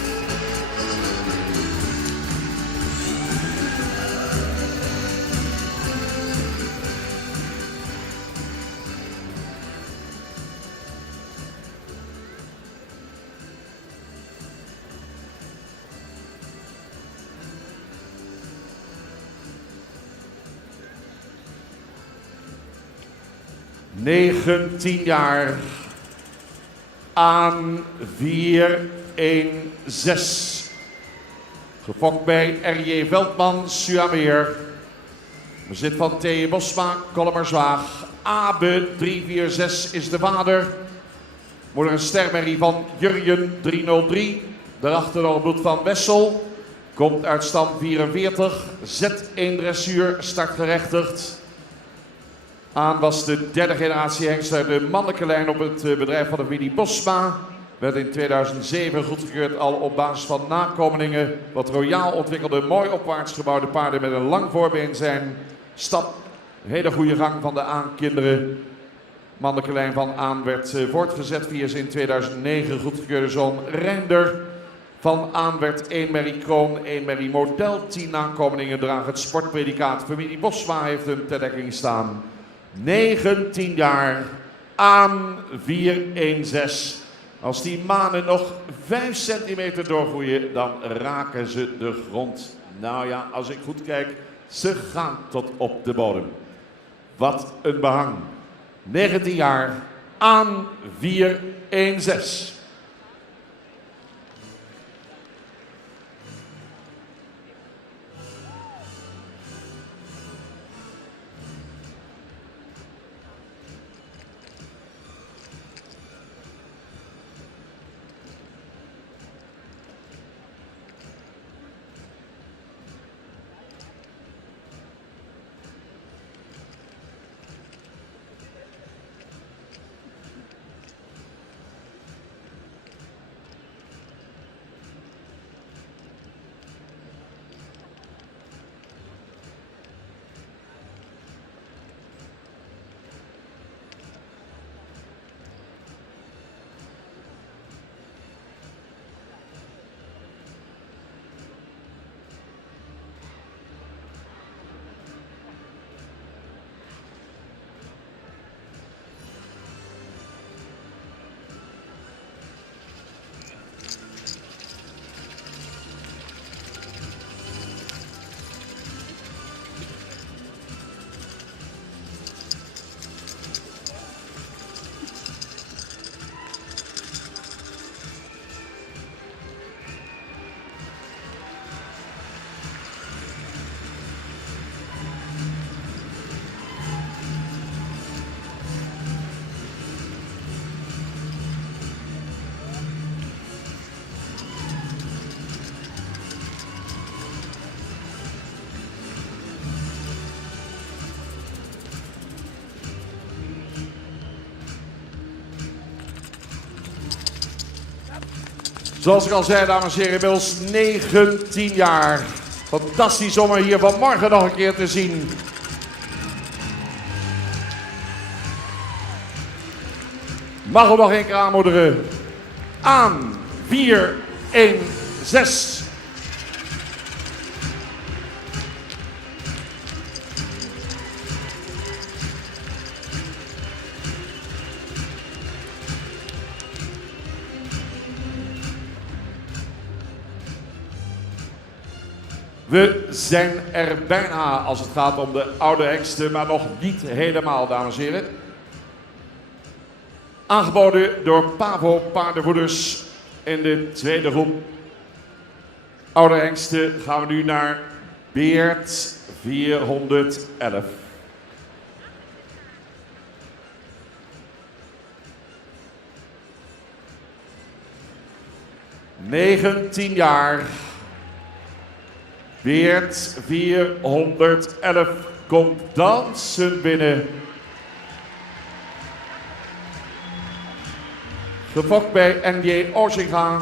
19 jaar aan 416. Gefokt bij R.J. Veldman, Suameer. Bezit van T. Bosma, Kollemerzwaag. Abe 346 is de vader. Moeder een stermerrie van Jurjen 303. Daarachter nog bloed van Wessel. Komt uit stam 44. Z1 dressuur, startgerechtigd. Aan was de derde generatie hengst uit de mannelijke lijn op het bedrijf van de familie Bosma. Werd in 2007 goedgekeurd al op basis van nakomelingen. Wat royaal ontwikkelde, mooi opwaarts gebouwde paarden met een lang voorbeen zijn. Stap, hele goede gang van de aankinderen. Mannelijke lijn van Aan werd voortgezet via zijn in 2009 goedgekeurde zoon Reinder. Van Aan werd 1 Merrie Kroon, 1 Merrie Model. 10 nakomelingen dragen het sportpredicaat. Familie Bosma heeft hem ter dekking staan. 19 jaar aan 416. Als die manen nog 5 centimeter doorgroeien, dan raken ze de grond. Nou ja, als ik goed kijk, ze gaan tot op de bodem. Wat een behang. 19 jaar aan 416. Zoals ik al zei, dames en heren, inmiddels 19 jaar. Fantastisch om er hier vanmorgen nog een keer te zien. Mag hem nog één keer aanmoedigen. Aan 416. We zijn er bijna als het gaat om de oude hengsten, maar nog niet helemaal, dames en heren. Aangeboden door Pavo Paardenvoeders in de tweede groep. Oude hengsten gaan we nu naar Beert 411. (19 jaar). Beert 411 komt dansen binnen. Gefokt bij N.J. Ozinga,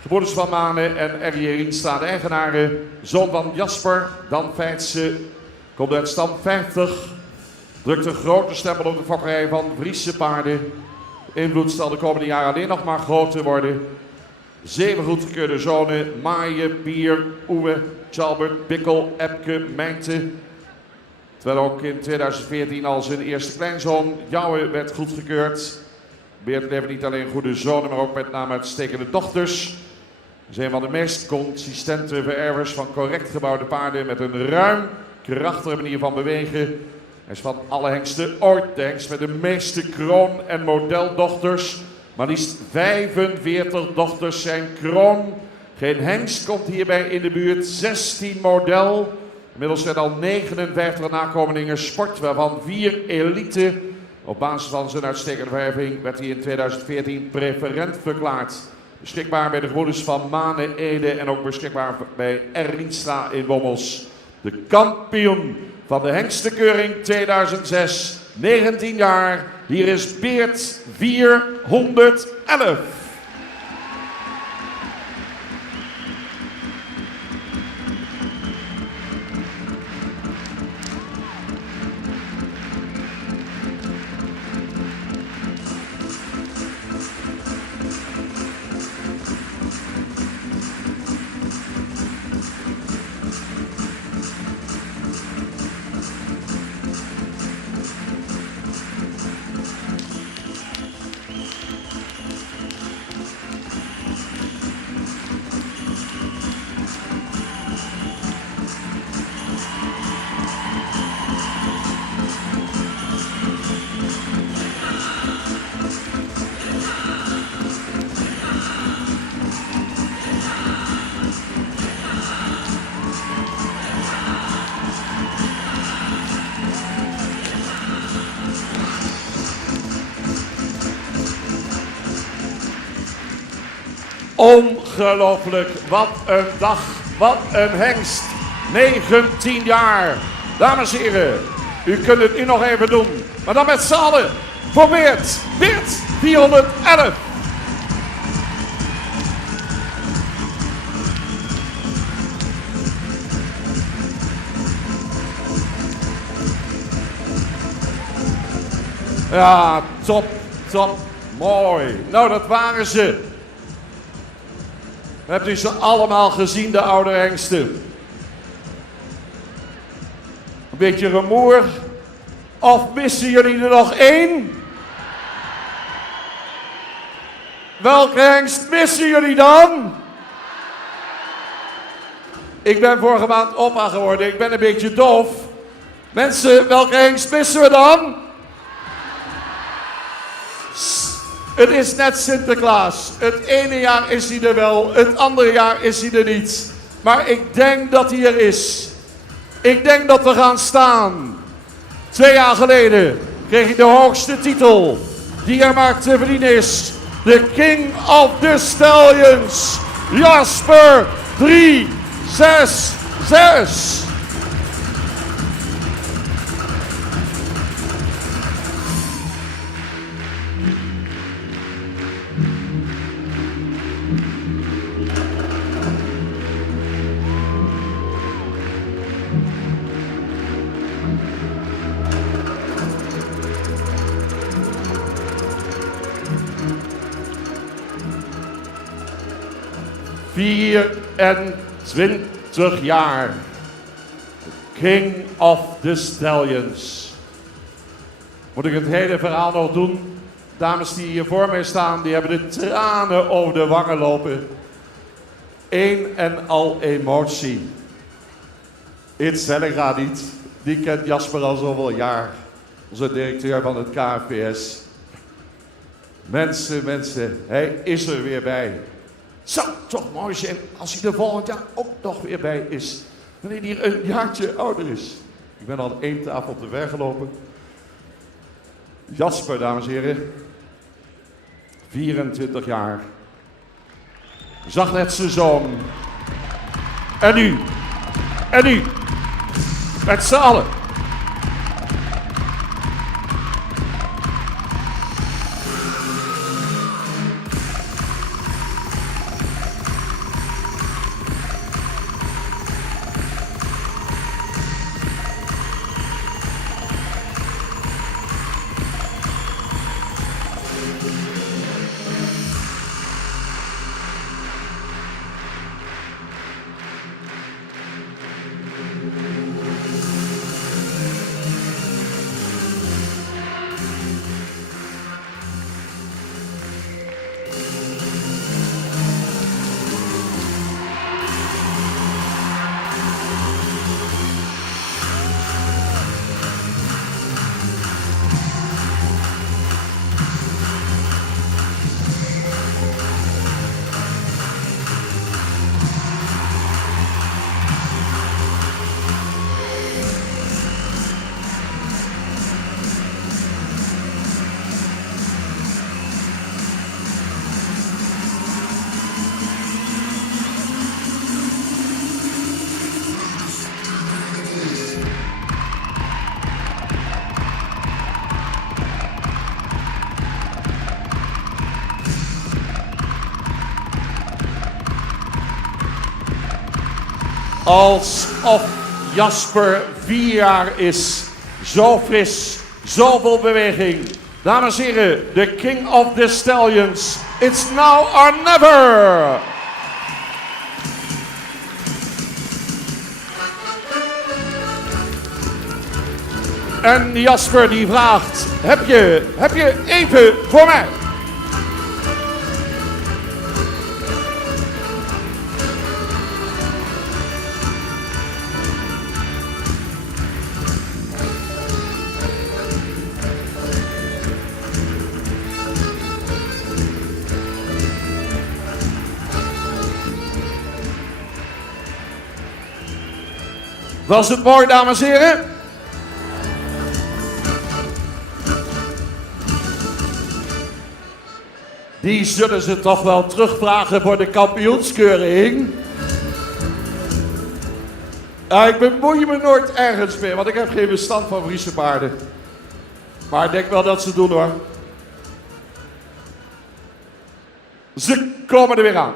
gebroeders van Manen en R.J. Rienstra, de eigenaren. Zoon van Jasper, Dan Feitse, komt uit stam 50. Drukt een grote stempel op de fokkerij van Friese paarden. Invloed zal de komende jaren alleen nog maar groter worden. 7 goedgekeurde zonen, Maaien, Pier, Oewe, Chalbert, Bikkel, Epke, Mijnte. Terwijl ook in 2014 al zijn eerste kleinzoon, Jouwe, werd goedgekeurd. Beert levert niet alleen goede zonen, maar ook met name uitstekende dochters. Ze zijn van de meest consistente verervers van correct gebouwde paarden met een ruim, krachtige manier van bewegen. Hij is van alle hengsten ooit de hengst met de meeste kroon- en modeldochters. Maar liefst 45 dochters zijn kroon. Geen hengst komt hierbij in de buurt. 16 model. Inmiddels zijn al 59 nakomelingen sport, waarvan 4 elite. Op basis van zijn uitstekende verwerving werd hij in 2014 preferent verklaard. Beschikbaar bij de gebroeders van Mane, Ede en ook beschikbaar bij Rienstra in Wommels. De kampioen van de hengstenkeuring 2006, 19 jaar. Hier is Beert 411. Ongelooflijk, wat een dag, wat een hengst. 19 jaar. Dames en heren, u kunt het nu nog even doen. Maar dan met z'n allen voor Beert. Beert 411. Ja, top, top, mooi. Nou, dat waren ze. Hebt u ze allemaal gezien, de oude hengsten? Een beetje rumoer. Of missen jullie er nog één? Welke hengst missen jullie dan? Ik ben vorige maand opa geworden. Ik ben een beetje doof. Mensen, welke hengst missen we dan? Het is net Sinterklaas. Het ene jaar is hij er wel, het andere jaar is hij er niet. Maar ik denk dat hij er is. Ik denk dat we gaan staan. 2 jaar geleden kreeg hij de hoogste titel die er maar te verdienen is. De King of the Stallions. Jasper 366. ...24 jaar. King of the Stallions. Moet ik het hele verhaal nog doen? Dames die hier voor mij staan, die hebben de tranen over de wangen lopen. Eén en al emotie. Itz Hellega niet. Die kent Jasper al zoveel jaar. Onze directeur van het KFPS. Mensen, hij is er weer bij. Zou toch mooi zijn als hij er volgend jaar ook nog weer bij is. Wanneer hij een jaartje ouder is. Ik ben al 1 tafel op de weg gelopen. Jasper, dames en heren. 24 jaar. Zag net zijn zoon. En nu. Met z'n allen. Alsof Jasper 4 jaar is. Zo fris, zo vol beweging. Dames en heren, de King of the Stallions. It's now or never. En Jasper die vraagt, heb je even voor mij? Was het mooi, dames en heren? Die zullen ze toch wel terugvragen voor de kampioenskeuring. Ja, ik bemoei me nooit ergens mee, want ik heb geen bestand van Friese paarden. Maar ik denk wel dat ze het doen hoor. Ze komen er weer aan.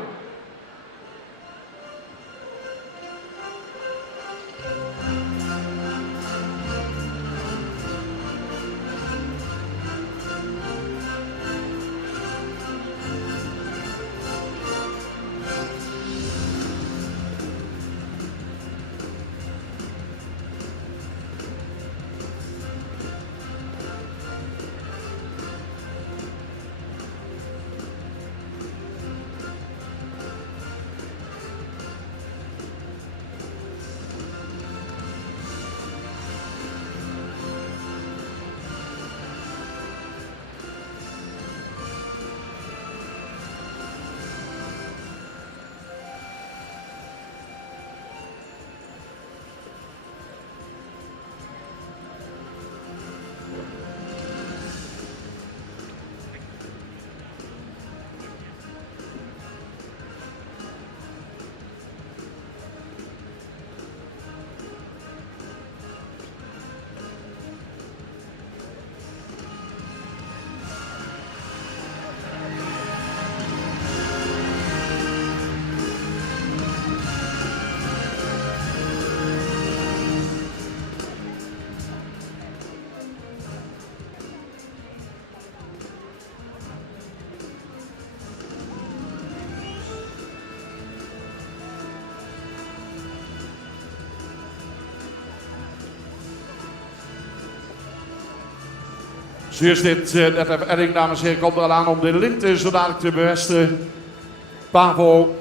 Zoals dit net even Edding, dames en heren, komt er al aan om de linten zo dadelijk te bewesten. Pavo,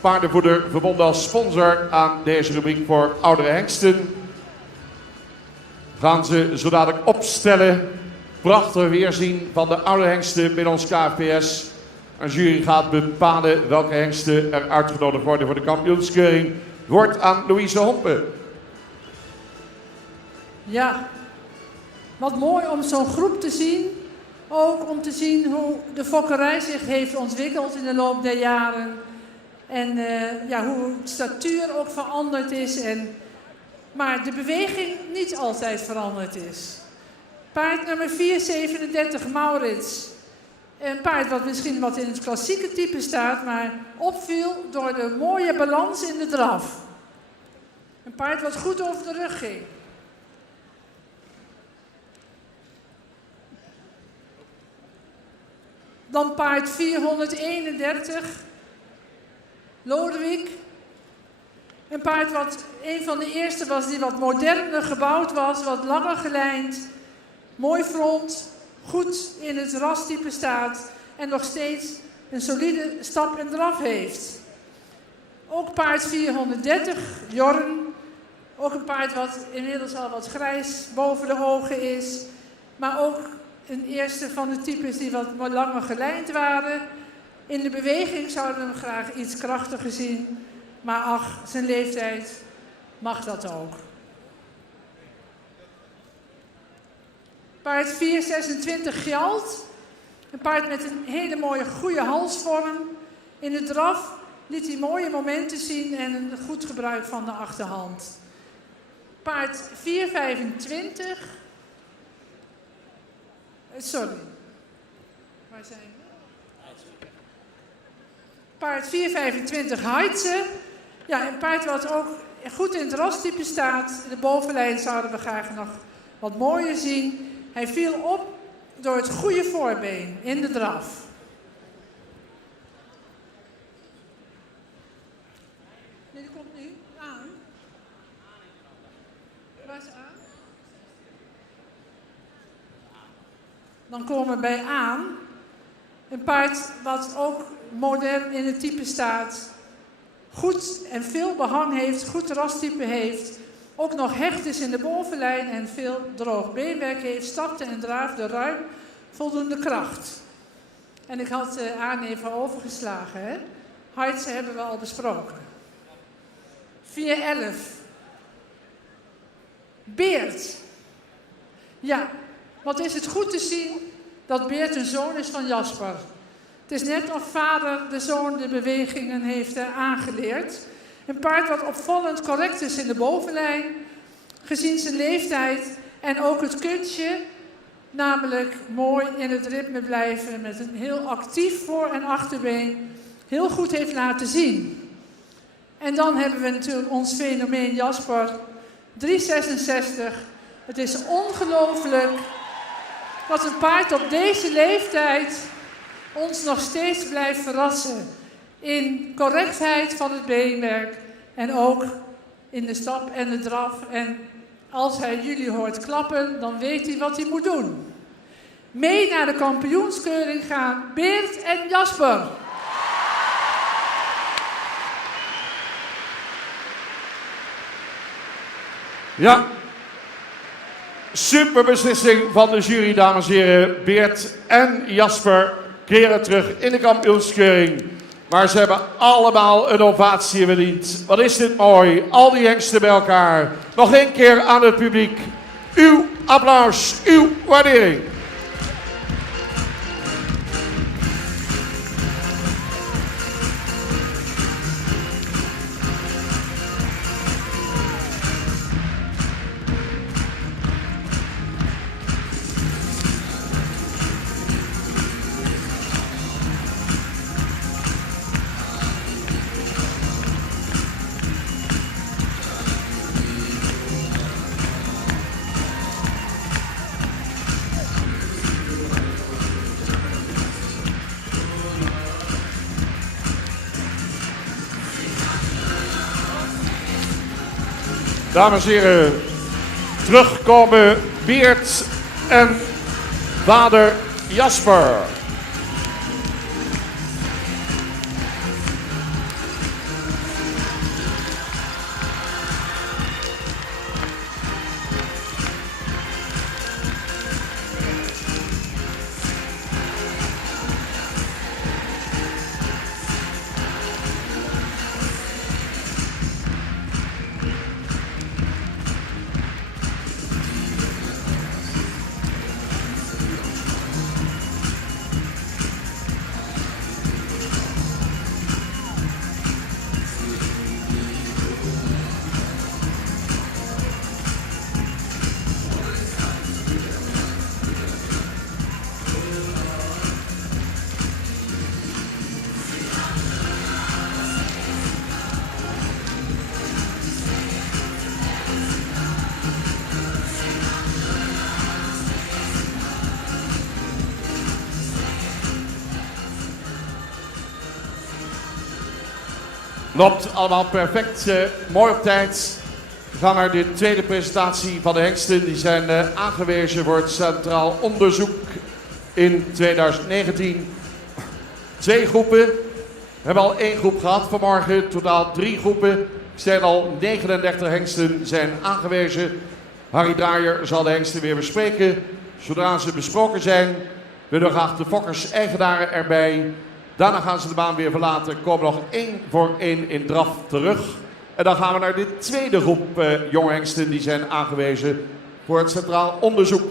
paardenvoeder, verbonden als sponsor aan deze rubriek voor oudere hengsten. Gaan ze zo dadelijk opstellen. Prachtig weerzien van de oude hengsten binnen ons KFPS. Een jury gaat bepalen welke hengsten er uitgenodigd worden voor de kampioenskeuring. Wordt aan Louise Hompen. Ja, wat mooi om zo'n groep te zien. Ook om te zien hoe de fokkerij zich heeft ontwikkeld in de loop der jaren. En hoe de statuur ook veranderd is. Maar de beweging niet altijd veranderd is. Paard nummer 437, Maurits. Een paard wat misschien wat in het klassieke type staat, maar opviel door de mooie balans in de draf. Een paard wat goed over de rug ging. Dan paard 431, Lodewijk. Een paard wat een van de eerste was die wat moderner gebouwd was, wat langer gelijnd, mooi front, goed in het rastype staat en nog steeds een solide stap en draf heeft. Ook paard 430, Jorn. Ook een paard wat inmiddels al wat grijs boven de ogen is, maar ook een eerste van de types die wat langer gelijnd waren. In de beweging zouden we hem graag iets krachtiger zien. Maar ach, zijn leeftijd mag dat ook. Paard 426 Gjalt. Een paard met een hele mooie goede halsvorm. In de draf liet hij mooie momenten zien en een goed gebruik van de achterhand. Paard 425. Sorry. Waar zijn we? Paard 425 Heitse. Ja, een paard wat ook goed in het rastype staat. De bovenlijn zouden we graag nog wat mooier zien. Hij viel op door het goede voorbeen in de draf. Nee, die komt nu aan. Waar is aan? Dan komen we bij aan. Een paard wat ook modern in het type staat. Goed en veel behang heeft, goed rastype heeft. Ook nog hecht is in de bovenlijn en veel droog beenwerk heeft. Stapte en draafde ruim voldoende kracht. En ik had aan even overgeslagen. Hè? Heidse hebben we al besproken. 411. Beert. Ja, wat is het goed te zien dat Beert een zoon is van Jasper. Het is net of vader de zoon de bewegingen heeft aangeleerd. Een paard wat opvallend correct is in de bovenlijn, gezien zijn leeftijd en ook het kunstje, namelijk mooi in het ritme blijven met een heel actief voor- en achterbeen, heel goed heeft laten zien. En dan hebben we natuurlijk ons fenomeen Jasper, 366. Het is ongelooflijk dat een paard op deze leeftijd ons nog steeds blijft verrassen. In correctheid van het beenwerk en ook in de stap en de draf. En als hij jullie hoort klappen, dan weet hij wat hij moet doen. Mee naar de kampioenskeuring gaan Beert en Jasper. Ja, super beslissing van de jury, dames en heren. Beert en Jasper keren terug in de kampioenskeuring. Maar ze hebben allemaal een ovatie verdiend. Wat is dit mooi, al die hengsten bij elkaar. Nog één keer aan het publiek. Uw applaus, uw waardering. Dames en heren, terugkomen Beert en vader Jasper. Loopt allemaal perfect, mooi op tijd. We gaan naar de tweede presentatie van de hengsten. Die zijn aangewezen voor het Centraal Onderzoek in 2019. 2 groepen. We hebben al 1 groep gehad vanmorgen, totaal 3 groepen. Er zijn al 39 hengsten zijn aangewezen. Harry Draaier zal de hengsten weer bespreken. Zodra ze besproken zijn, willen we graag de fokkers-eigenaren erbij. Daarna gaan ze de baan weer verlaten, komen nog 1 voor 1 in draf terug. En dan gaan we naar de tweede groep jonge hengsten die zijn aangewezen voor het Centraal Onderzoek.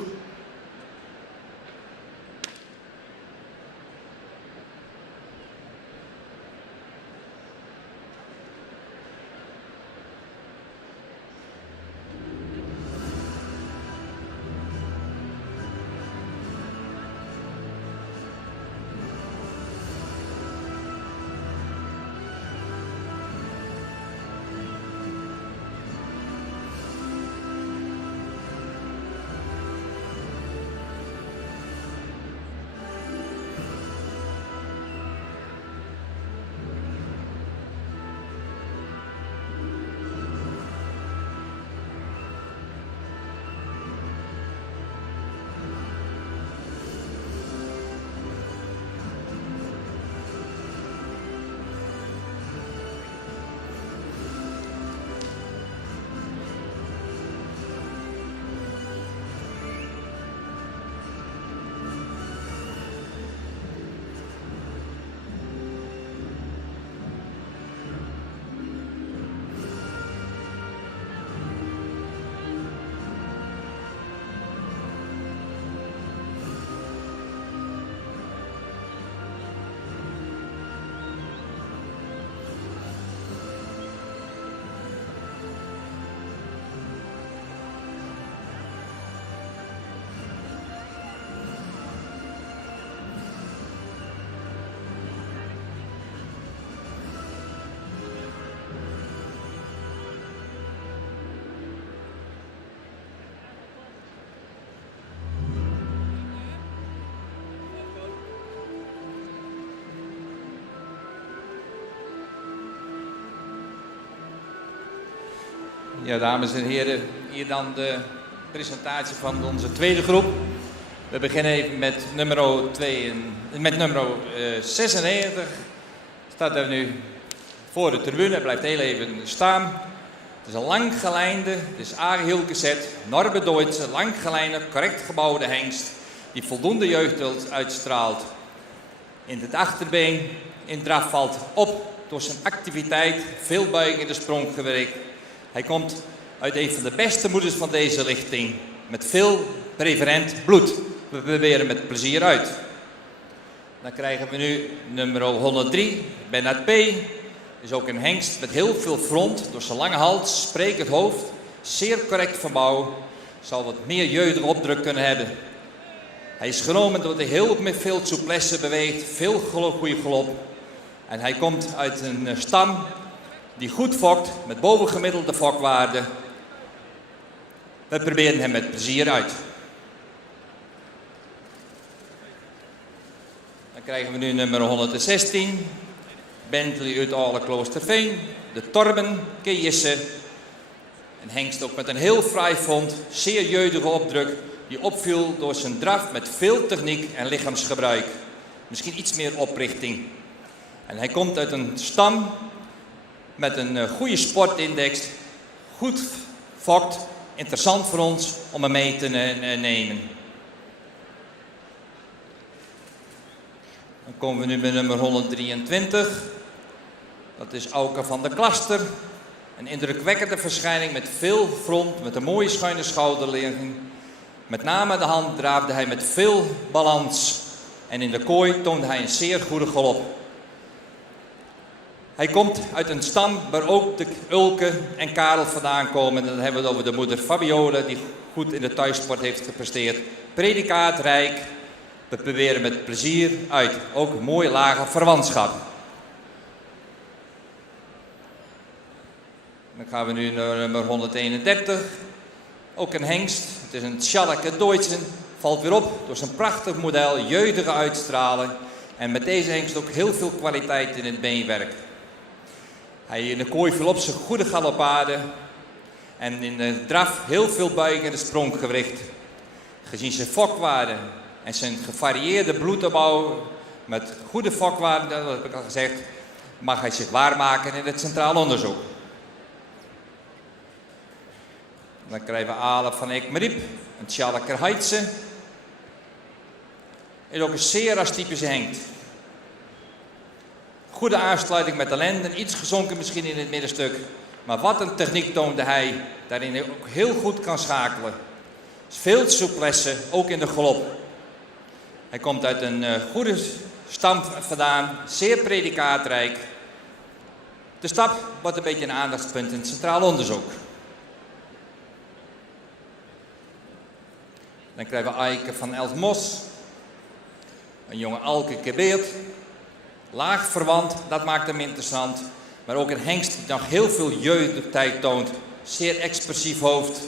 Ja, dames en heren, hier dan de presentatie van onze tweede groep. We beginnen even met nummer 96. Staat er nu voor de tribune, blijft heel even staan. Het is een langgelijnde, het is Arie Hilkezet, Norbe-Duitse, langgelijnde, correct gebouwde hengst die voldoende jeugd uitstraalt. In het achterbeen, in draf valt op door zijn activiteit, veel buiging in de spronggewerkt. Hij komt uit een van de beste moeders van deze lichting, met veel preferent bloed. We proberen met plezier uit. Dan krijgen we nu nummer 103, Bernard P. Is ook een hengst met heel veel front, door zijn lange hals, sprekend hoofd, zeer correct verbouw, zal wat meer jeugdige opdruk kunnen hebben. Hij is genomen doordat hij heel met veel souplesse beweegt, veel goede galop. En hij komt uit een stam die goed fokt, met bovengemiddelde fokwaarde. We proberen hem met plezier uit. Dan krijgen we nu nummer 116. Bentley uit Alle Kloosterveen. De Torben, Keijisse. Een hengst ook met een heel fraai fond, zeer jeugdige opdruk. Die opviel door zijn draf met veel techniek en lichaamsgebruik. Misschien iets meer oprichting. En hij komt uit een stam met een goede sportindex. Goed fokt. Interessant voor ons om hem mee te nemen. Dan komen we nu bij nummer 123. Dat is Auke van der Klaster. Een indrukwekkende verschijning met veel front, met een mooie schuine schouderligging. Met name de hand draafde hij met veel balans. En in de kooi toonde hij een zeer goede galop. Hij komt uit een stam waar ook de Ulke en Karel vandaan komen. Dan hebben we het over de moeder Fabiola, die goed in de thuissport heeft gepresteerd. Predikaatrijk. We proberen met plezier uit. Ook een mooie lage verwantschap. Dan gaan we nu naar nummer 131. Ook een hengst. Het is een Schalke Deutschen. Valt weer op door zijn prachtig model, jeugdige uitstralen. En met deze hengst ook heel veel kwaliteit in het beenwerk. Hij in de kooi viel op zijn goede galopade. En in de draf heel veel buiging in de spronggewricht. Gezien zijn fokwaarde en zijn gevarieerde bloedopbouw met goede fokwaarde, dat heb ik al gezegd, mag hij zich waarmaken in het centraal onderzoek. Dan krijgen we Ale van Eekmeriep, een Schalker Heidse. Is ook een zeer atypische hengst. Goede aansluiting met de lenden, iets gezonken misschien in het middenstuk. Maar wat een techniek toonde hij, daarin hij ook heel goed kan schakelen. Veel souplesse, ook in de galop. Hij komt uit een goede stam vandaan, zeer predikaatrijk. De stap wordt een beetje een aandachtspunt in het centraal onderzoek. Dan krijgen we Eike van Elfmos. Een jonge Alke Kebeert. Laag verwant, dat maakt hem interessant. Maar ook een hengst die nog heel veel jeugdigheid toont. Zeer expressief hoofd.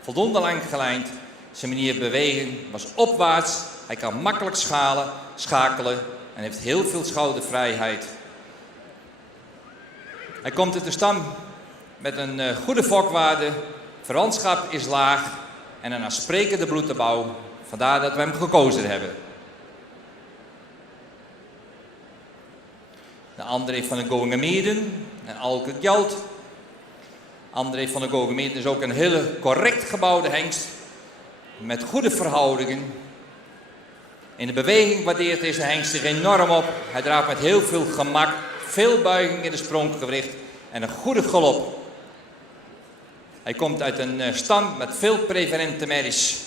Voldoende lang gelijnd. Zijn manier bewegen was opwaarts. Hij kan makkelijk schakelen en heeft heel veel schoudervrijheid. Hij komt uit de stam met een goede fokwaarde. Verwantschap is laag en een aansprekende bloedopbouw. Vandaar dat we hem gekozen hebben. De André van de Gogenmeeden en Alke Gjalt. André van de Gogenmeeden is ook een hele correct gebouwde hengst. Met goede verhoudingen. In de beweging waardeert deze hengst zich enorm op. Hij draagt met heel veel gemak, veel buiging in de spronggewricht en een goede galop. Hij komt uit een stam met veel preferente merries.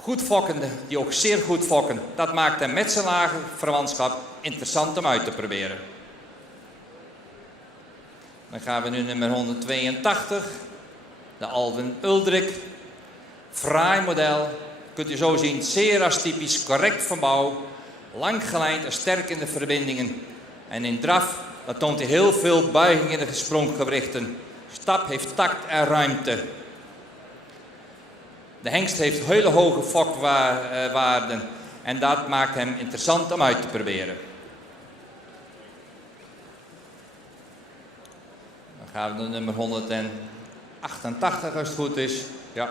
Goed fokkende, die ook zeer goed fokken. Dat maakt hem met zijn lage verwantschap interessant om uit te proberen. Dan gaan we nu nummer 182. De Alden Uldrik. Fraai model. Kunt u zo zien, zeer atypisch, correct van bouw. Lang gelijnd en sterk in de verbindingen. En in draf, dat toont hij heel veel buiging in de sprongewrichten. Stap heeft tact en ruimte. De hengst heeft hele hoge fokwaarden en dat maakt hem interessant om uit te proberen. Dan gaan we naar nummer 88 als het goed is. Ja.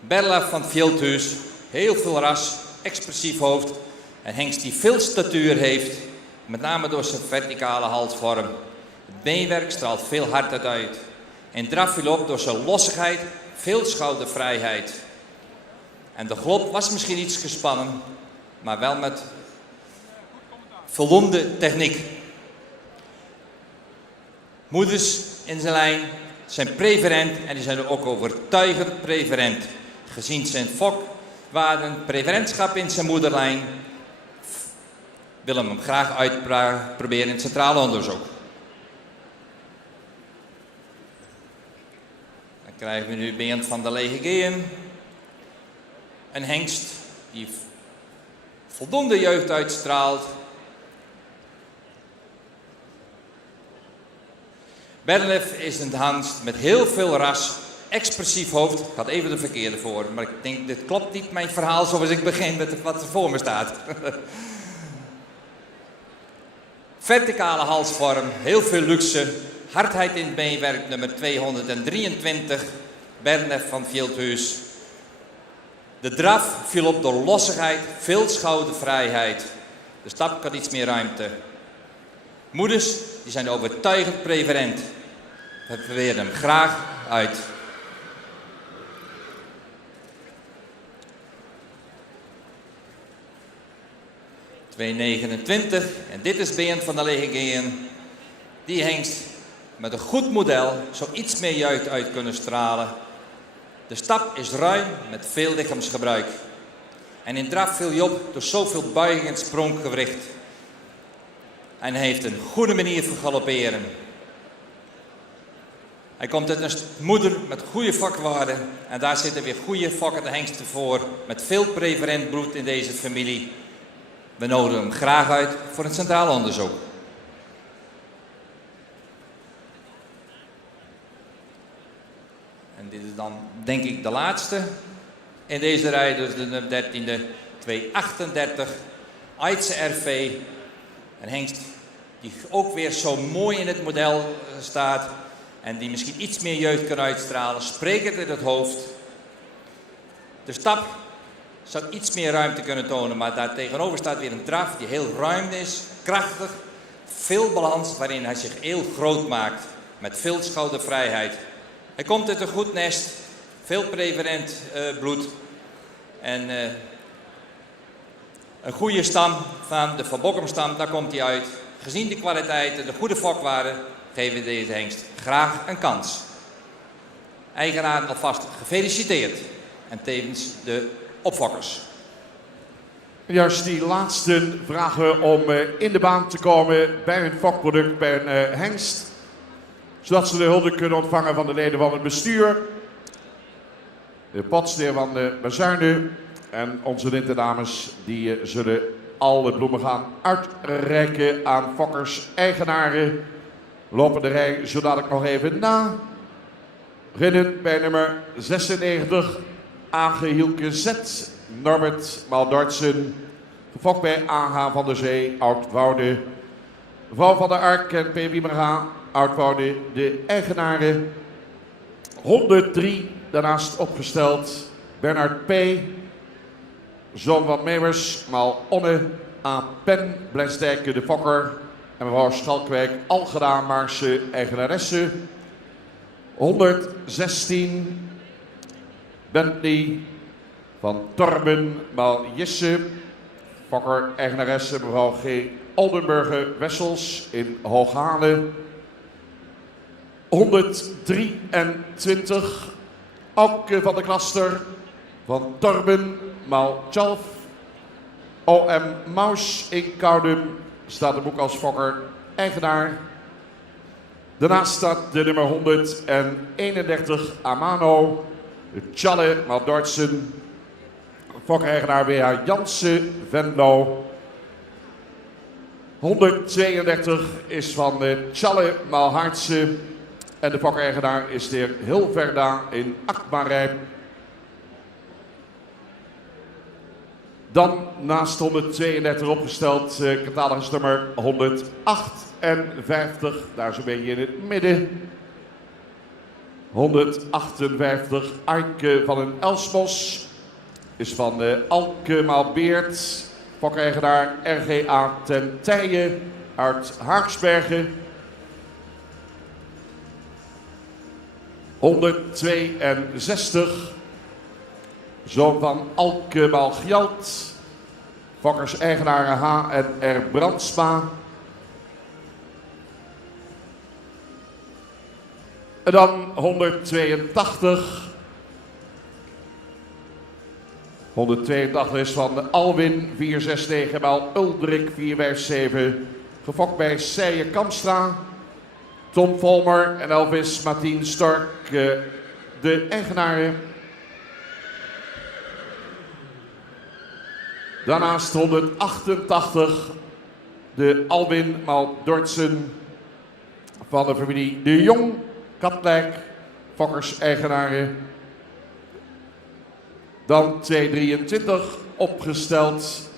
Berlaf van Veldhuis, heel veel ras, expressief hoofd. Een hengst die veel statuur heeft, met name door zijn verticale halsvorm. Het beenwerk straalt veel hardheid uit. En draf viel op door zijn lossigheid, veel schoudervrijheid. En de galop was misschien iets gespannen, maar wel met voldoende techniek. Moeders in zijn lijn zijn preferent en die zijn er ook overtuigend preferent. Gezien zijn fokwaarden, preferentschap in zijn moederlijn, willen we hem graag uitproberen in het centrale onderzoek. Dan krijgen we nu Bernd van der Leegeen. Een hengst die voldoende jeugd uitstraalt. Berlef is een hengst met heel veel ras, expressief hoofd. Ik had even de verkeerde voor, maar ik denk, dit klopt niet mijn verhaal zoals ik begin met wat er voor me staat. Verticale halsvorm, heel veel luxe, hardheid in het beenwerk, nummer 223, Berlef van Veldhuis. De draf viel op door lossigheid, veel schoudervrijheid. De stap kan iets meer ruimte. Moeders die zijn overtuigend preferent. We proberen hem graag uit. ...229 en dit is Bernd van der Leegeen. Die hengst met een goed model zou iets meer jeugd uit kunnen stralen. De stap is ruim met veel lichaamsgebruik. En in draf viel hij op door zoveel buiging en spronggewricht. En hij heeft een goede manier voor galopperen. Hij komt uit een moeder met goede fokwaarden. En daar zitten weer goede fokkende hengsten voor. Met veel preferent bloed in deze familie. We nodigen hem graag uit voor het centraal onderzoek. En dit is dan denk ik de laatste in deze rij. Dus de 13e, 238. Aitse RV. Een hengst die ook weer zo mooi in het model staat. En die misschien iets meer jeugd kan uitstralen. Sprekend in het hoofd. De stap zou iets meer ruimte kunnen tonen. Maar daar tegenover staat weer een draf die heel ruim is. Krachtig. Veel balans waarin hij zich heel groot maakt. Met veel schoudervrijheid. Hij komt uit een goed nest. Veel preferent bloed. En een goede stam van de Van Bokkum-stam, daar komt hij uit. Gezien de kwaliteiten, de goede fokwaarden, geven we deze hengst graag een kans. Eigenaar alvast gefeliciteerd. En tevens de opfokkers. Juist die laatste vragen om in de baan te komen bij een fokproduct, bij een hengst. Zodat ze de hulde kunnen ontvangen van de leden van het bestuur. De potsneer van de Bazuinen. En onze lintendames die zullen al de bloemen gaan uitreiken aan fokkers, eigenaren. Lopen de rij zo dadelijk nog even na. Beginnen bij nummer 96, Age Hielke Z, Norbert Maldortsen. Gefokt bij A.H. van der Zee, Oud-Woude. Mevrouw van der Ark en P. Wiemerga, Oud-Woude, de eigenaren. 103, daarnaast opgesteld Bernard P., zoon van Meeuwers, maal Onne, A. Pen, Blijsdijke de Fokker en mevrouw Schalkwijk, Algeda, Maarse, eigenaresse. 116, Bentley van Torben, maal Jisse, Fokker, eigenaresse, mevrouw G. Oldenburger, Wessels in Hooghalen. 123, Auke van de Klaster van Torben, maal Tjalf. O.M. Maus in Koudum staat het boek als fokker, eigenaar. Daarnaast staat de nummer 131, Amano, Tjalle, maal Dortsen. Fokker-eigenaar W.H. Jansen, Venlo. 132 is van Tjalle, maal Haartse. En de fokker-eigenaar is de heer Hilverda in Akmarijp. Dan naast 132 opgesteld catalogusnummer 158, daar zo'n beetje in het midden. 158 Aike van den Elsmos is van Alkemaal Beert. Fokeigenaar RGA ten Tije uit Haaksbergen. 162 zoon van Alkemaal Gjalt. Fokkers-eigenaren H en R. Brandsma. En dan 182. 182 is van Alwin 469 maal Uldrik 457. Gefokt bij Seijen Kamstra. Tom Volmer en Elvis Martien Stork, de eigenaren. Daarnaast 188 de Alwin maal Dortsen van de familie De Jong, Katlijk, Fokkers-eigenaren. Dan 223 opgesteld,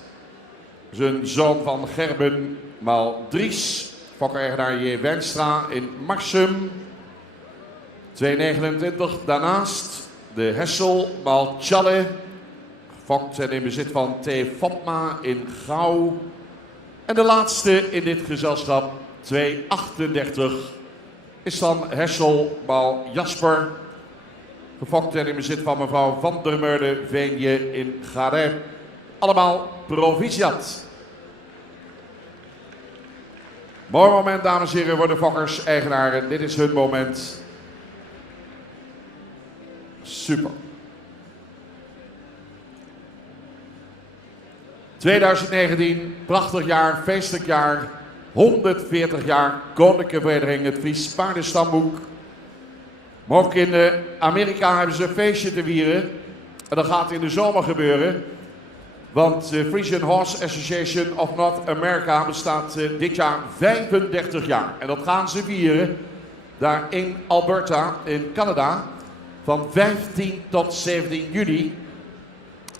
zijn zoon van Gerben maal Dries, Fokker-eigenaar J. Wenstra in Marsum. 229 daarnaast de Hessel maal Tjalle, gefokt en in bezit van T. Fopma in Gouw. En de laatste in dit gezelschap, 238, is van Hessel maal Jasper, gefokt en in bezit van mevrouw Van der Meurde Veenje in Gare. Allemaal proficiat. Mooi moment, dames en heren, voor de Fokkers-eigenaren. Dit is hun moment. Super. 2019, prachtig jaar, feestelijk jaar. 140 jaar Koninklijke Vereniging het Fries Paardenstamboek. Maar ook in Amerika hebben ze een feestje te vieren. En dat gaat in de zomer gebeuren. Want de Frisian Horse Association of North America bestaat dit jaar 35 jaar. En dat gaan ze vieren daar in Alberta in Canada van 15 tot 17 juli.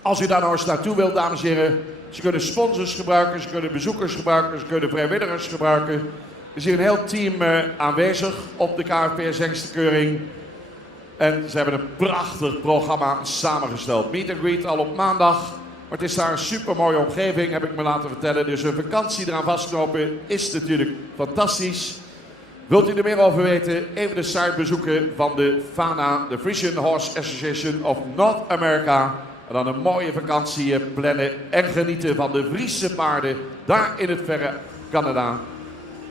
Als u daar nou eens naartoe wilt, dames en heren, ze kunnen sponsors gebruiken, ze kunnen bezoekers gebruiken, ze kunnen vrijwilligers gebruiken. Er is hier een heel team aanwezig op de KFPS Hengstenkeuring. En ze hebben een prachtig programma samengesteld. Meet and greet al op maandag. Maar het is daar een super mooie omgeving, heb ik me laten vertellen. Dus een vakantie eraan vastknopen is natuurlijk fantastisch. Wilt u er meer over weten? Even de site bezoeken van de FANA, de Frisian Horse Association of North America. En dan een mooie vakantie plannen en genieten van de Friese paarden daar in het verre Canada.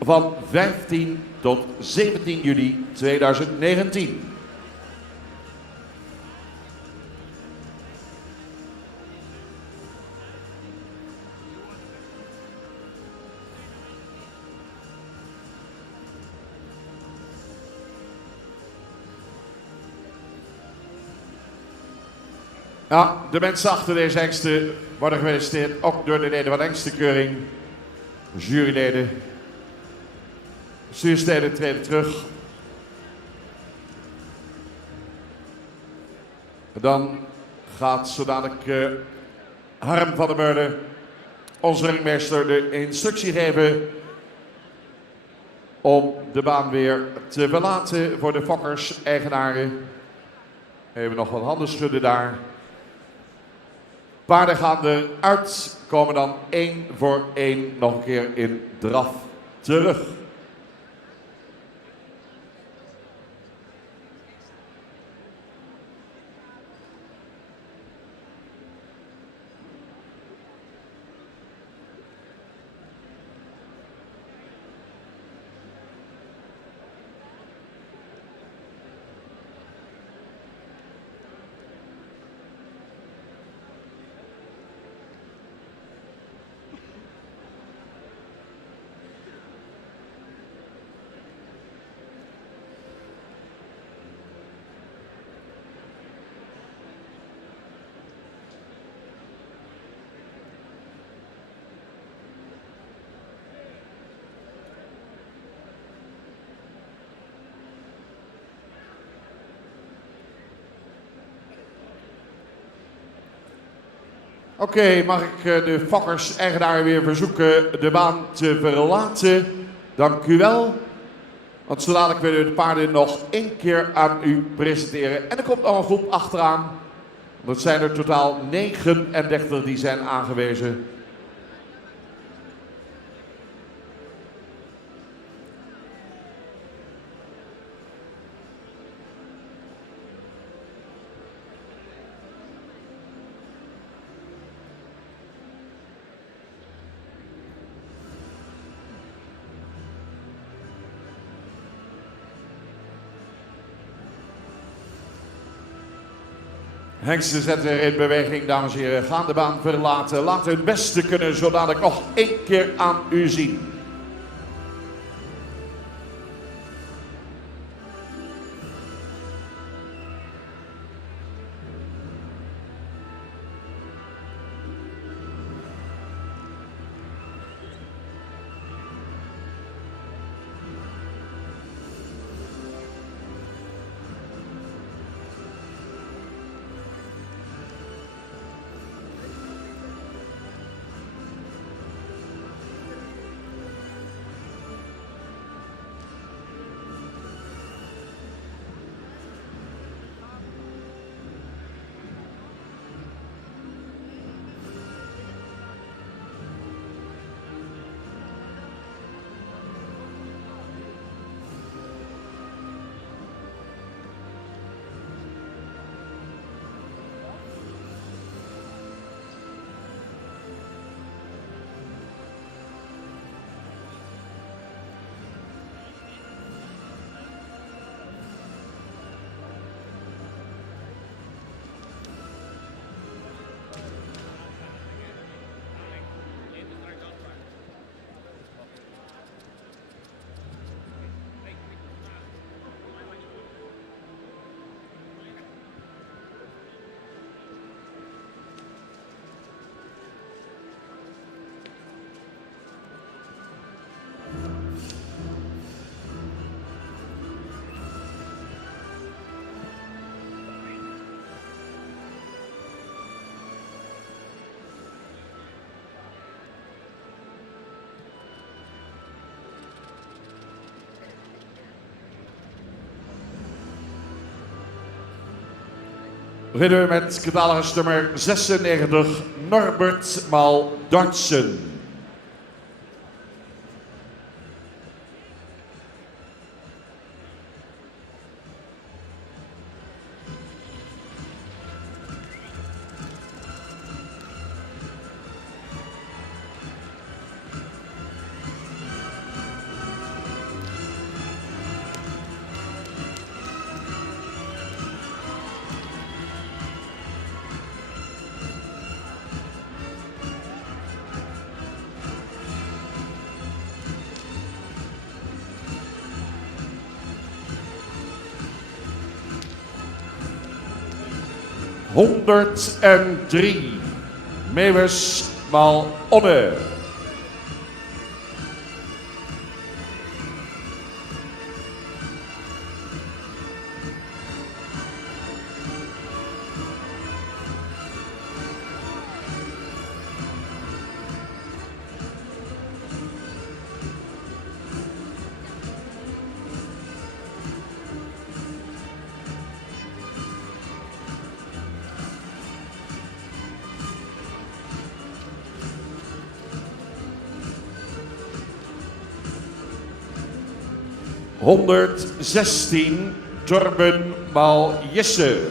Van 15 tot 17 juli 2019. Ja, de mensen achter deze hengsten worden gefeliciteerd, ook door de leden van de hengstenkeuring, juryleden. Bestuursleden treden terug. Dan gaat zo dadelijk Harm van der Meurde, onze ringmeester, de instructie geven om de baan weer te verlaten voor de Fokkers-eigenaren. Even nog wat handen schudden daar. Paarden gaan eruit, komen dan 1 voor 1 nog een keer in draf terug. Oké, mag ik de Fokkers-eigenaar weer verzoeken de baan te verlaten. Dank u wel. Want zo dadelijk willen we de paarden nog 1 keer aan u presenteren. En er komt nog een groep achteraan. Dat zijn er totaal 39 die zijn aangewezen. Hengsten zetten er in beweging, dames en heren. Gaan de baan verlaten. Laten hun beste kunnen, zodat ik nog 1 keer aan u zien. We beginnen met catalogus nummer 96, Norbert Maal Dartsen. ...103, Meeuwis Maal Onne. ...116, Torben Maal Jesse.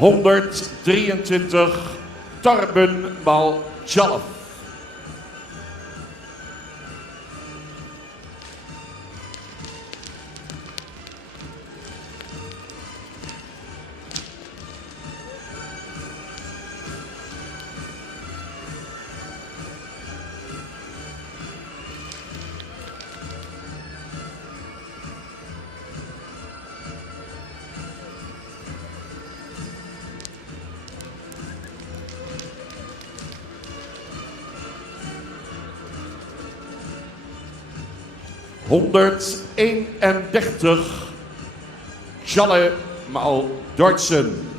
...123, Torben Maal Tjalf. 131. Challe maal Dordtsen.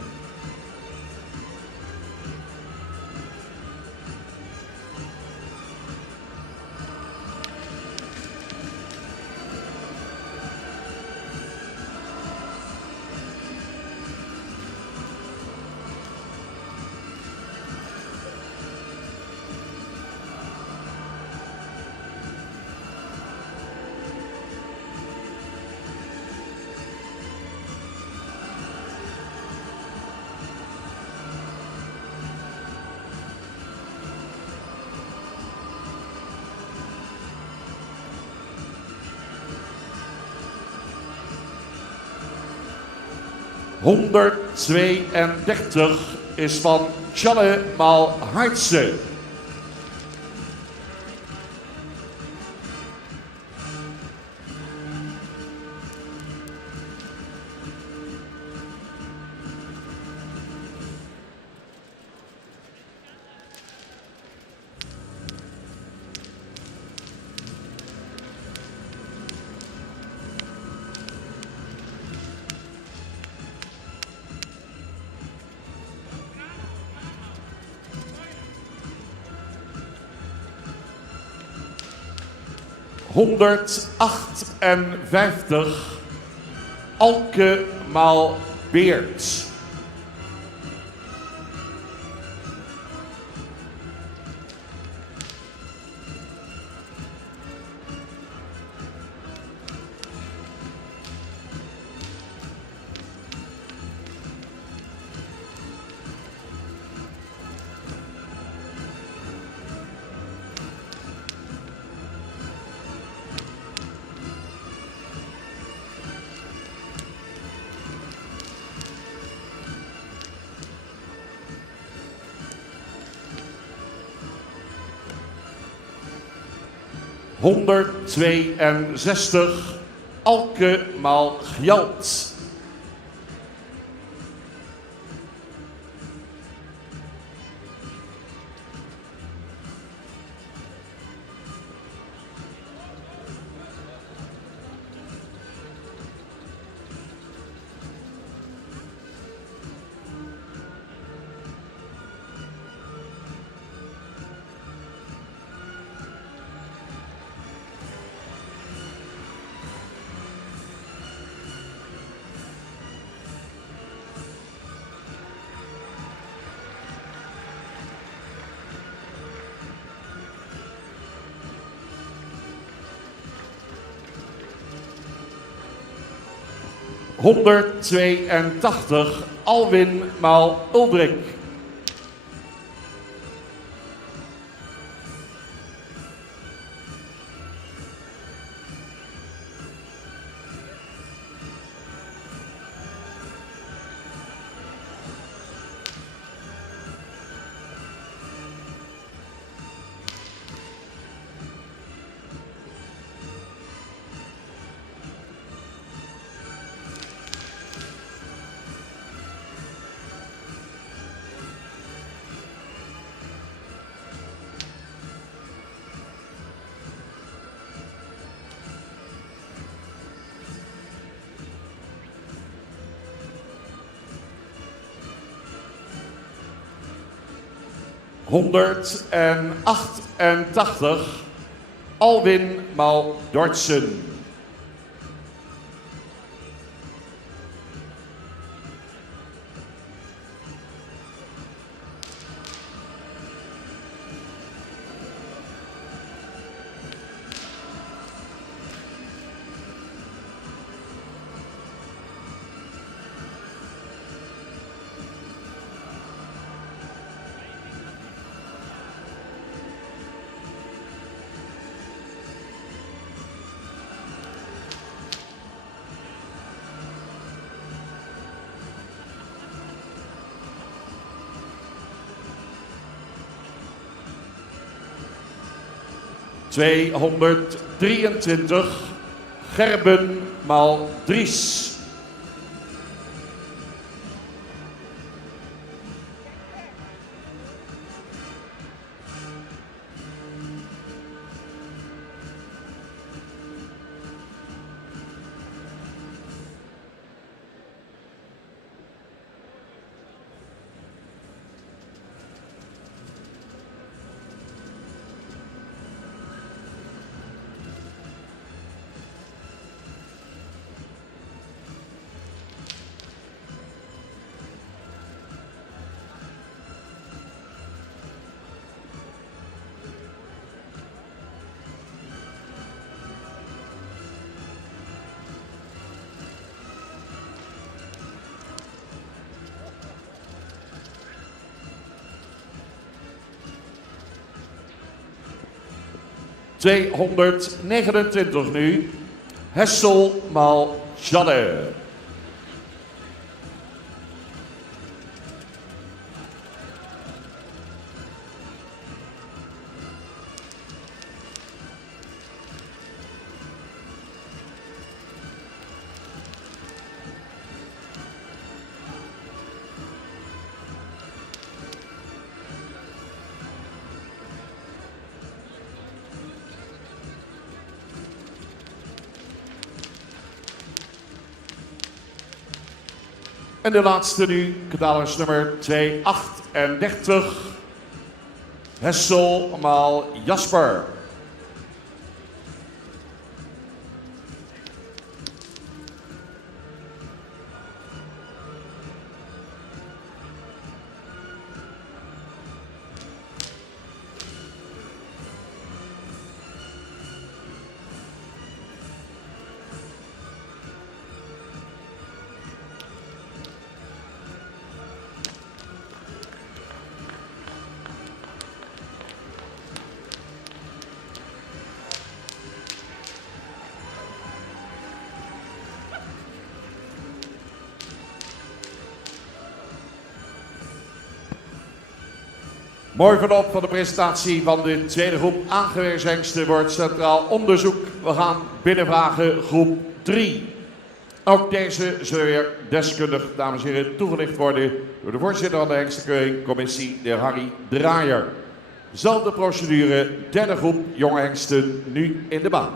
132 is van Challe maal Hartse. 158 Alke maal Beert. 162 Alke maal Gjalt. 182 Alwin maal Uldrik. 188 Alwin maal Dordtsen. 223 Gerben maal Dries. 184 229 nu. Hessel maal Janne. En de laatste nu, catalogus nummer 238. Hessel maal Jasper. Mooi verloop van de presentatie van de tweede groep aangewezen hengsten wordt centraal onderzoek. We gaan binnenvragen groep 3. Ook deze zullen weer deskundig, dames en heren, toegelicht worden door de voorzitter van de hengstenkeuringscommissie, de heer Harry Draaier. Zelfde procedure, derde groep jonge hengsten nu in de baan.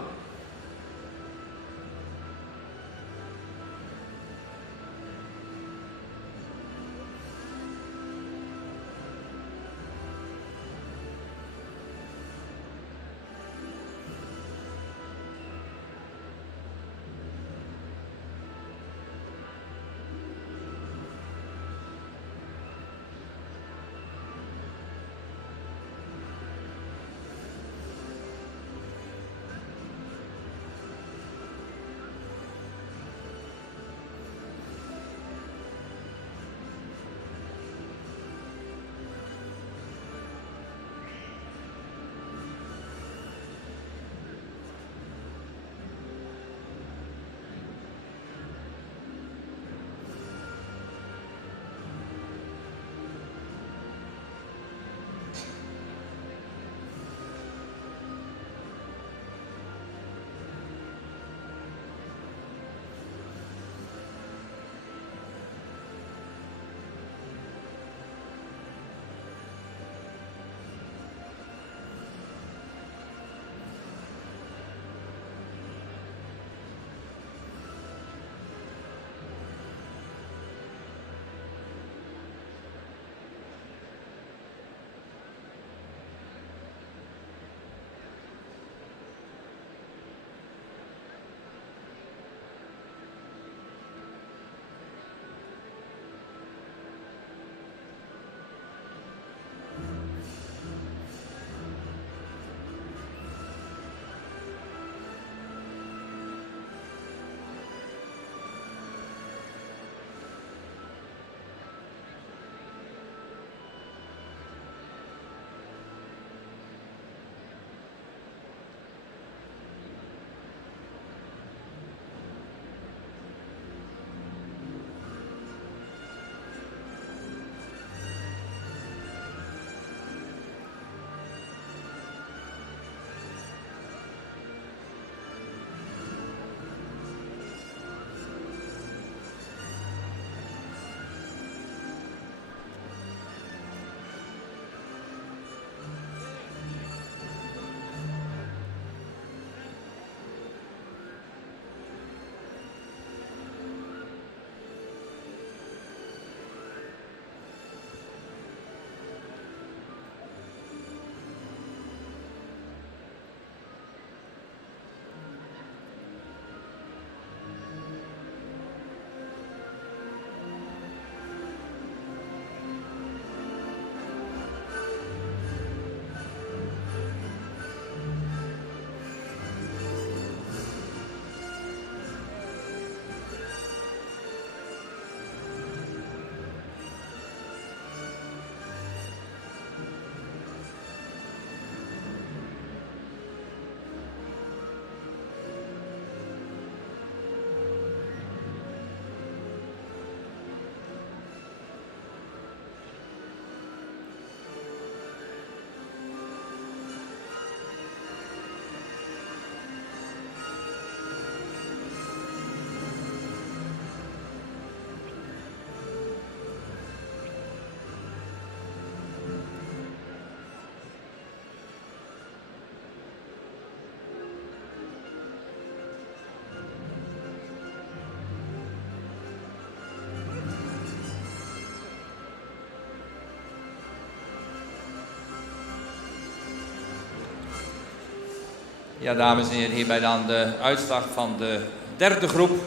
Ja, dames en heren, hierbij dan de uitslag van de derde groep.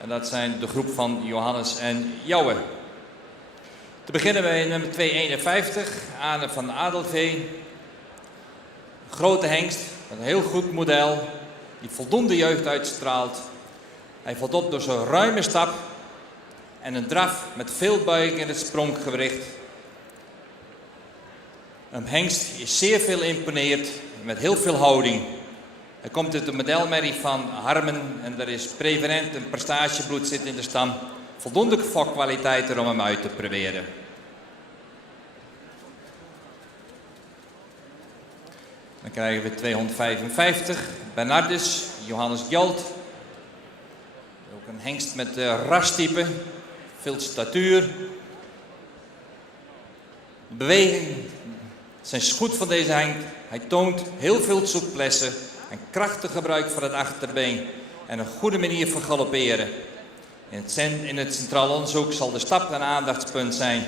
En dat zijn de groep van Johannes en Jouwe. Te beginnen bij nummer 251, Ane van Adelvee. Grote hengst, een heel goed model, die voldoende jeugd uitstraalt. Hij valt op door zijn ruime stap en een draf met veel buiging in het spronggewricht. Een hengst die zeer veel imponeert, met heel veel houding. Hij komt uit de modelmerrie van Harmen en er is prevalent een prestatiebloed zit in de stam. Voldoende fokkwaliteiten om hem uit te proberen. Dan krijgen we 255, Bernardus, Johannes Gjalt. Ook een hengst met rastype, veel statuur. De bewegingen zijn goed van deze hengst. Hij toont heel veel souplesse, een krachtig gebruik van het achterbeen en een goede manier van galopperen. In het centraal onderzoek zal de stap een aandachtspunt zijn.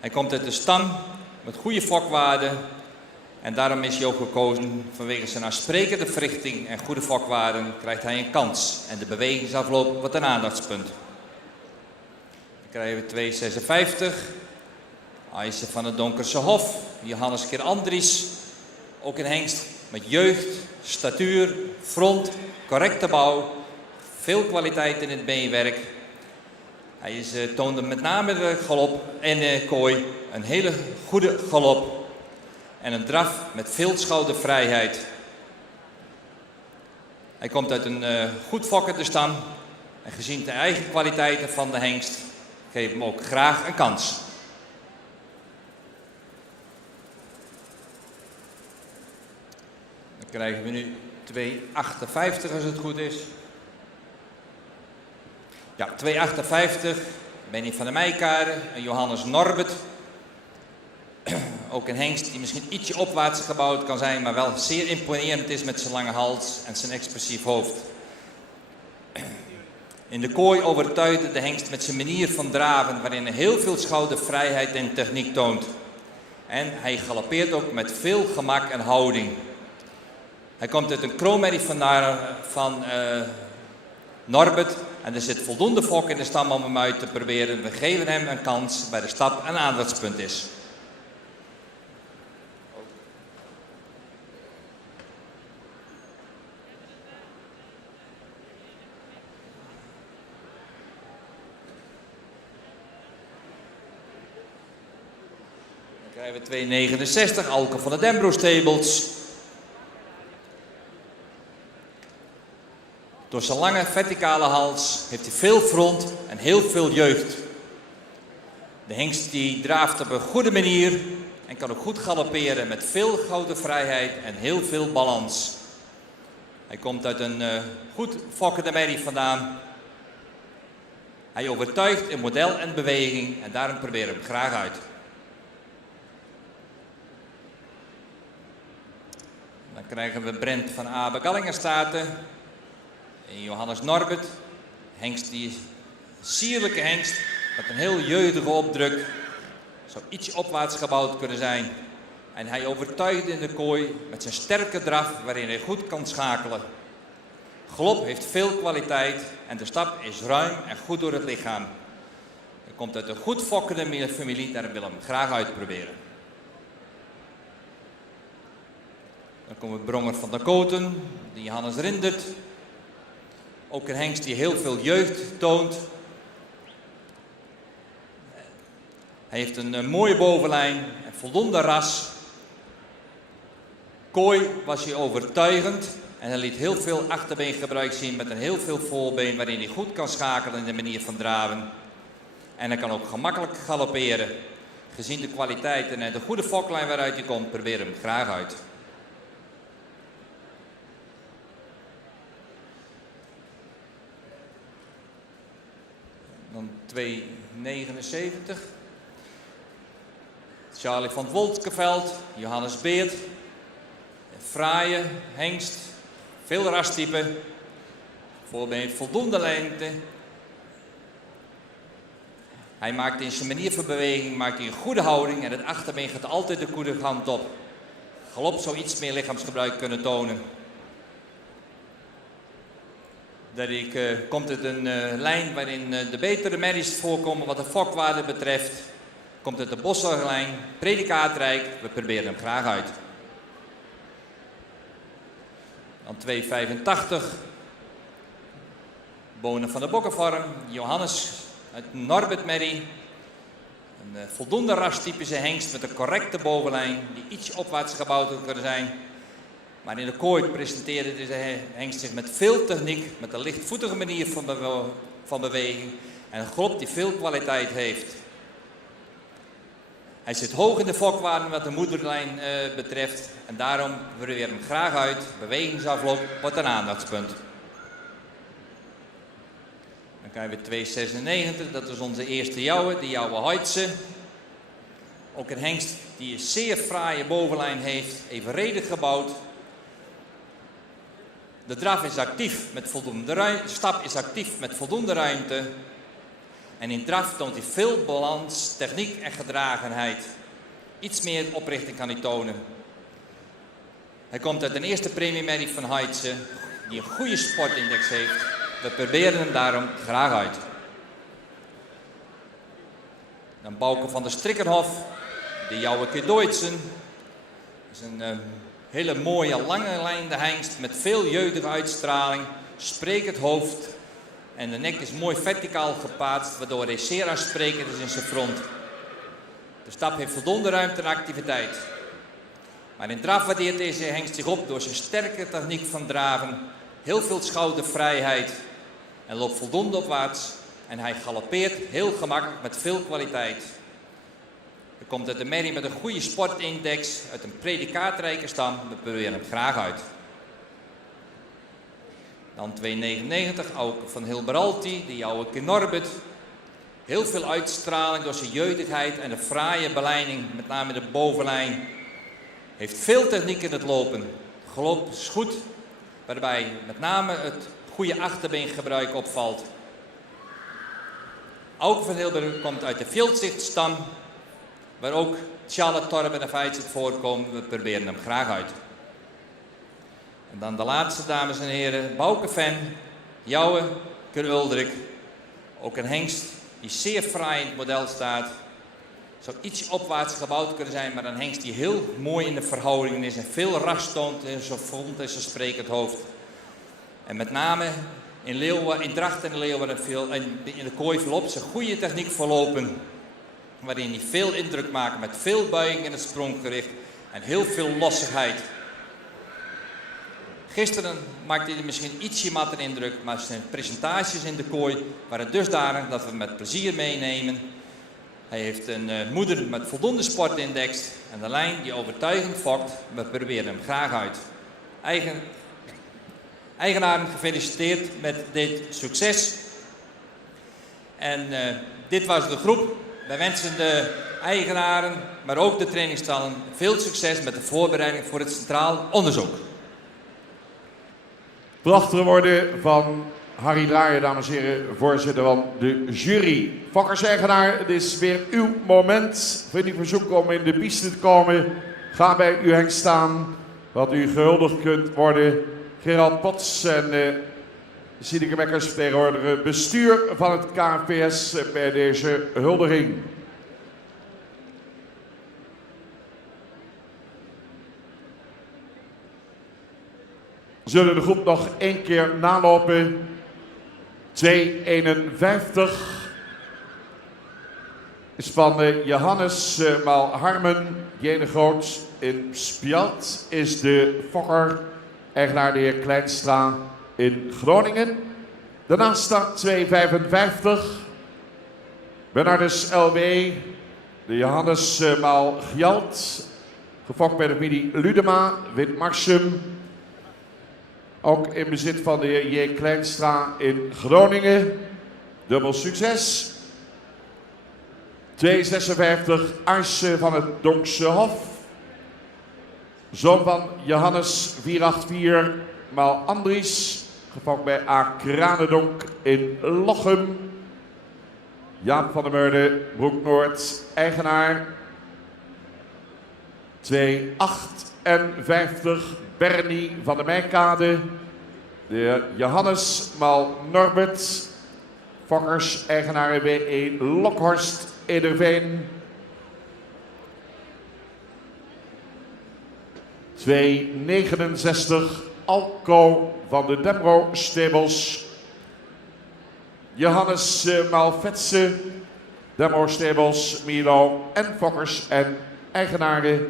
Hij komt uit de stam met goede fokwaarden en daarom is hij ook gekozen vanwege zijn aansprekende verrichting en goede fokwaarden krijgt hij een kans. En de bewegingsafloop wordt een aandachtspunt. Dan krijgen we 256. Eisen van het Donkerse Hof, Johannes Keer Andries. Ook een hengst met jeugd, statuur, front, correcte bouw. Veel kwaliteit in het beenwerk. Hij toonde met name de galop en de kooi een hele goede galop. En een draf met veel schoudervrijheid. Hij komt uit een goed fokkende stam. En gezien de eigen kwaliteiten van de hengst, geef hem ook graag een kans. Dan krijgen we nu 258 als het goed is. Ja, 258, Benny van der Meijkade en Johannes Norbert. Ook een hengst die misschien ietsje opwaarts gebouwd kan zijn, maar wel zeer imponerend is met zijn lange hals en zijn expressief hoofd. In de kooi overtuigde de hengst met zijn manier van draven, waarin hij heel veel schoudervrijheid en techniek toont. En hij galoppeert ook met veel gemak en houding. Hij komt uit een kroonmerrie van Norbert en er zit voldoende fok in de stam om hem uit te proberen. We geven hem een kans bij de stap een aandachtspunt is. Dan krijgen we 269, Alke van de Dembro Stables. Door zijn lange verticale hals heeft hij veel front en heel veel jeugd. De hengst die draaft op een goede manier en kan ook goed galopperen met veel gouden vrijheid en heel veel balans. Hij komt uit een goed fokkende merrie vandaan. Hij overtuigt in model en beweging en daarom proberen we hem graag uit. Dan krijgen we Brent van Abe Gallingenstaten. En Johannes Norbert, hengst die sierlijke hengst met een heel jeugdige opdruk. Zou ietsje opwaarts gebouwd kunnen zijn. En hij overtuigt in de kooi met zijn sterke draf waarin hij goed kan schakelen. Galop heeft veel kwaliteit en de stap is ruim en goed door het lichaam. Hij komt uit een goed fokkende familie, daar wil hem graag uitproberen. Dan komen we Bronger van der Koten, die Johannes Rindert. Ook een hengst die heel veel jeugd toont. Hij heeft een mooie bovenlijn en voldoende ras. Kooi was hij overtuigend en hij liet heel veel achterbeengebruik zien met een heel veel voorbeen waarin hij goed kan schakelen in de manier van draven. En hij kan ook gemakkelijk galopperen. Gezien de kwaliteiten en de goede foklijn waaruit hij komt, probeer hem graag uit. Dan 279. Charlie van het Woltkeveld, Johannes Beert. Een fraaie hengst, veel rastype. Voorbeen voldoende lengte. Hij maakt in zijn manier van beweging een goede houding en het achterbeen gaat altijd de goede kant op. galop zou iets meer lichaamsgebruik kunnen tonen. Komt het een lijn waarin de betere merries voorkomen wat de fokwaarde betreft. Komt het de Bosselaarlijn, predikaatrijk, we proberen hem graag uit. Dan 2,85. Bonen van de Bokkenvorm, Johannes uit Norbert merrie. Een voldoende rastypische hengst met een correcte bovenlijn die iets opwaarts gebouwd zou kunnen zijn. Maar in de kooi presenteerde deze hengst zich met veel techniek, met een lichtvoetige manier van beweging en een galop die veel kwaliteit heeft. Hij zit hoog in de fokwaarde wat de moederlijn betreft en daarom proberen we hem graag uit. Bewegingsafloop wordt een aandachtspunt. Dan krijgen we 2,96, dat is onze eerste jouwe, de Jouwe Heitse. Ook een hengst die een zeer fraaie bovenlijn heeft, evenredig gebouwd. De draf is actief met voldoende ruimte, de stap is actief met voldoende ruimte. En in draf toont hij veel balans, techniek en gedragenheid. Iets meer oprichting kan hij tonen. Hij komt uit een eerste premiemerrie van Heitse, die een goede sportindex heeft. We proberen hem daarom graag uit. Dan Bouke van der Strikkerhof, de Jouwe Duitsen. Dat is een hele mooie lange lijn de hengst met veel jeugdige uitstraling, sprekend hoofd en de nek is mooi verticaal geplaatst, waardoor hij zeer aansprekend is in zijn front. De stap heeft voldoende ruimte en activiteit. Maar in draf waardeert deze hengst zich op door zijn sterke techniek van draven, heel veel schoudervrijheid en loopt voldoende opwaarts en hij galoppeert heel gemakkelijk met veel kwaliteit. Er komt uit de merrie met een goede sportindex, uit een predikaatrijke stam. We proberen hem graag uit. Dan 2,99, Auke van Hilberalti, de Jouwe Norbert. Heel veel uitstraling door zijn jeugdigheid en de fraaie beleiding, met name de bovenlijn. Heeft veel techniek in het lopen. Galop is goed, waarbij met name het goede achterbeengebruik opvalt. Auke van Hilberg komt uit de Vildzicht-stam, waar ook Charlotte Torben en Feitset voorkomen. We proberen hem graag uit. En dan de laatste, dames en heren, Bouke van Jouwe Uldrik. Ook een hengst die zeer fraai in het model staat. Zou iets opwaarts gebouwd kunnen zijn, maar een hengst die heel mooi in de verhoudingen is en veel ras toont in zijn front en zijn sprekend hoofd. En met name in Dracht en Leeuwen en in de kooi volop zijn goede techniek verlopen. Waarin hij veel indruk maakt met veel buiging in het spronggericht en heel veel lossigheid. Gisteren maakte hij misschien ietsje matter indruk, maar zijn presentaties in de kooi waren dusdanig dat we hem met plezier meenemen. Hij heeft een moeder met voldoende sportindex en de lijn die overtuigend fokt. We proberen hem graag uit. Eigenaren gefeliciteerd met dit succes. En dit was de groep. Wij wensen de eigenaren, maar ook de trainingsstallen veel succes met de voorbereiding voor het centraal onderzoek. Prachtige woorden van Harry Draaier, dames en heren, voorzitter van de jury. Fokkers-eigenaar, het is weer uw moment. Vind ik verzoek om in de piste te komen. Ga bij uw hengst staan, wat u gehuldigd kunt worden. Gerald Pots en Sineke Mekkers vertegenwoordigen bestuur van het KNPS bij deze huldiging. We zullen de groep nog één keer nalopen. 2,51 is van Johannes Maal Harmen. Jene Groot in Spjald is de fokker, eigenaar de heer Kleinstra in Groningen. Daarnaast staat 2,55 Bernardus LW, de Johannes Maal Gjalt, gefokt bij de familie Ludema, Witmarsum. Ook in bezit van de heer J. Kleinstra in Groningen. Dubbel succes. 2,56 Arsje van het Donkse Hof. Zoon van Johannes 484 Maal Andries. Gefokt bij A. Kranendonk in Lochem. Jaap van der Meurde, Broek Noord, eigenaar. 2,8 58 Bernie van de Meijkade. De Johannes maal Norbert. Fokkers, eigenaar W1 Lokhorst Ederveen. 269 Alco van de Demro Stables. Johannes Malvetse, Demro Stables, Milo en Fokkers en eigenaren.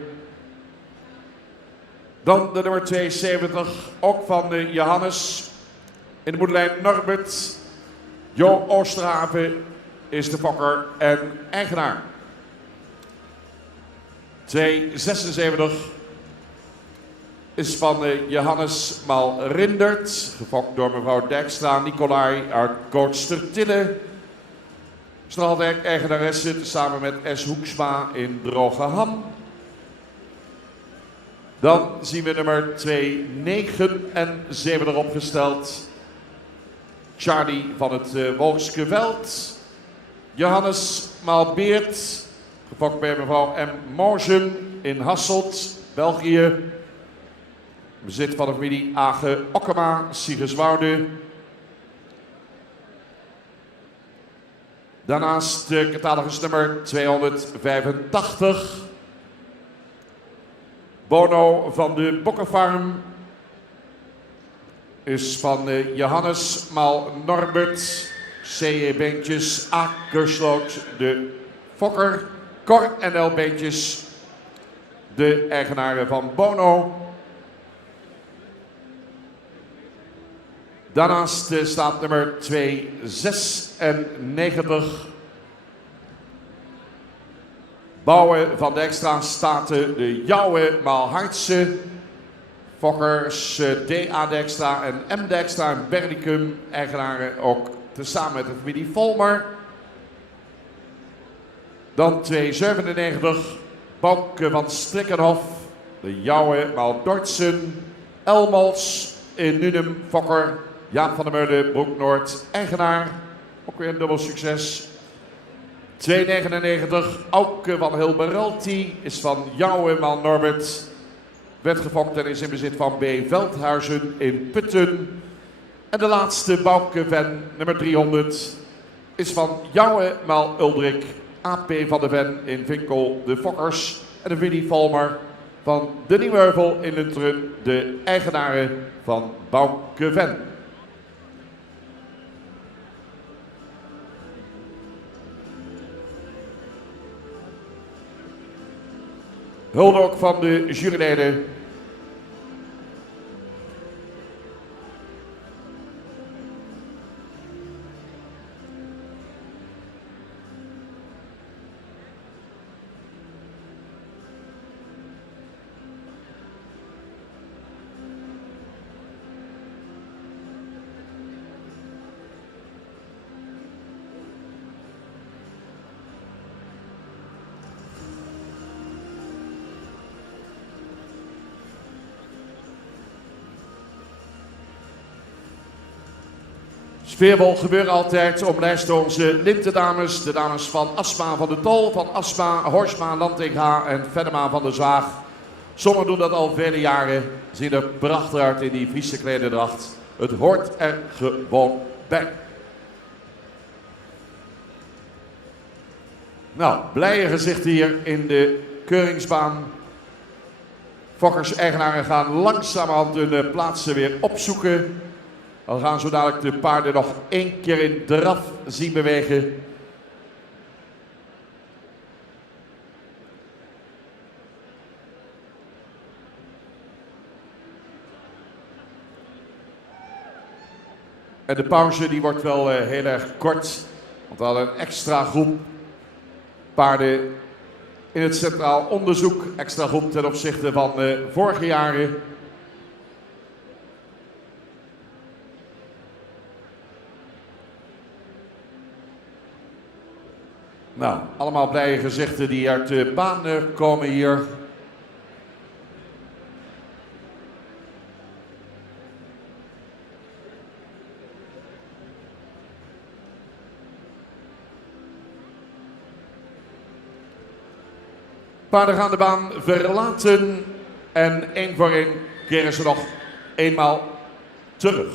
Dan de nummer 72, ook van Johannes. In de moederlijn Norbert. Jo Oosterhaven is de fokker en eigenaar. 276 is van Johannes Mal Rindert, gefokt door mevrouw Dijkstra Nicolai uit Kootstertille. Straldijk eigenaresse samen met S. Hoeksma in Drogeham. Dan zien we nummer 279 opgesteld. Charlie van het Wolkske Veld. Johannes Maalbeert, gefokt bij mevrouw M. Morgen in Hasselt, België. Bezit van de familie Age Okkema, Siegerswoude. Daarnaast de catalogus nummer 285. Bono van de Bokkenfarm is van Johannes maal Norbert, C.E. Beentjes, A. Kersloot, de fokker, Cor N.L. Beentjes, de eigenaren van Bono. Daarnaast staat nummer 296. Bouwen van de extra staten de Jouwe maal Hartse. Fokkers D.A. Dijkstra en M. Dijkstra en Bernicum, eigenaren ook tezamen met de familie Volmer. Dan 297, Bouke van Strikkenhof, de Jouwe maal Dortsen, Elmals in Nunum, fokker, Jaap van der Meulen, Broek Noord, eigenaar, ook weer een dubbel succes. 299, Auke van Hilberalti is van Jouwe maal Norbert. Werd gefokt en is in bezit van B. Veldhuizen in Putten. En de laatste Bouke Ven, nummer 300, is van Jouwe maal Uldrik, A.P. van de Ven in Vinkel, de Fokkers. En de Willy Volmer van de Nieuwheuvel in Lunteren, de eigenaren van Bouke Ven. Hulde ook van de juryleden. Sfeervol gebeuren altijd, omlijst door onze lintendames, de dames van Asma van de Tol, van Asma, Horsma, Lantinga en Venema van de Zaag. Sommigen doen dat al vele jaren, zien er prachtig uit in die Friese klederdracht. Het hoort er gewoon bij. Nou, blije gezichten hier in de keuringsbaan. Fokkers-eigenaren gaan langzamerhand hun plaatsen weer opzoeken. We gaan zo dadelijk de paarden nog 1 keer in draf zien bewegen. En de pauze die wordt wel heel erg kort. Want we hadden een extra groep paarden in het centraal onderzoek. Extra groep ten opzichte van vorige jaren. Nou, allemaal blije gezichten die uit de baan komen hier. Paarden gaan de baan verlaten En 1 voor 1 keren ze nog eenmaal terug.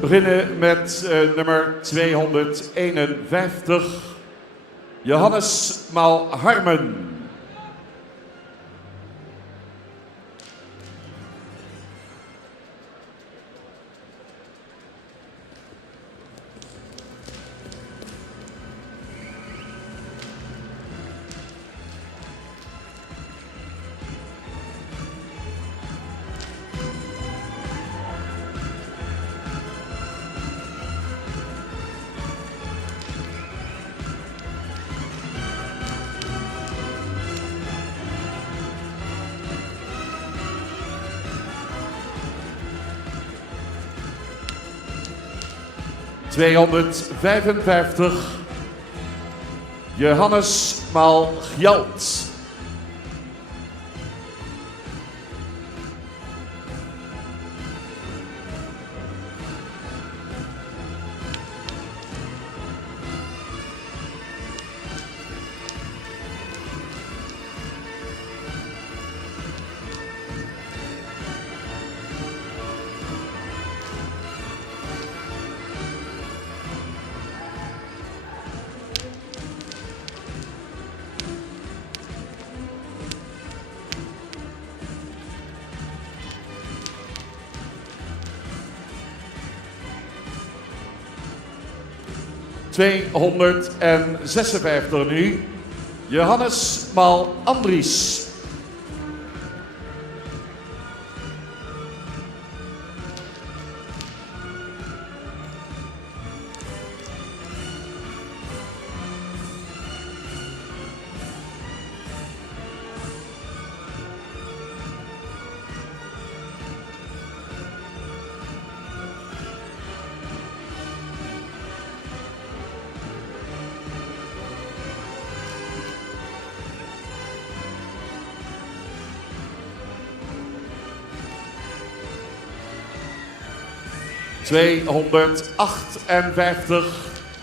We beginnen met nummer 251, Johannes Maalharmen. ...255, Johannes Maalgjalt. ...256 nu, Johannes Maal-Andries. ...258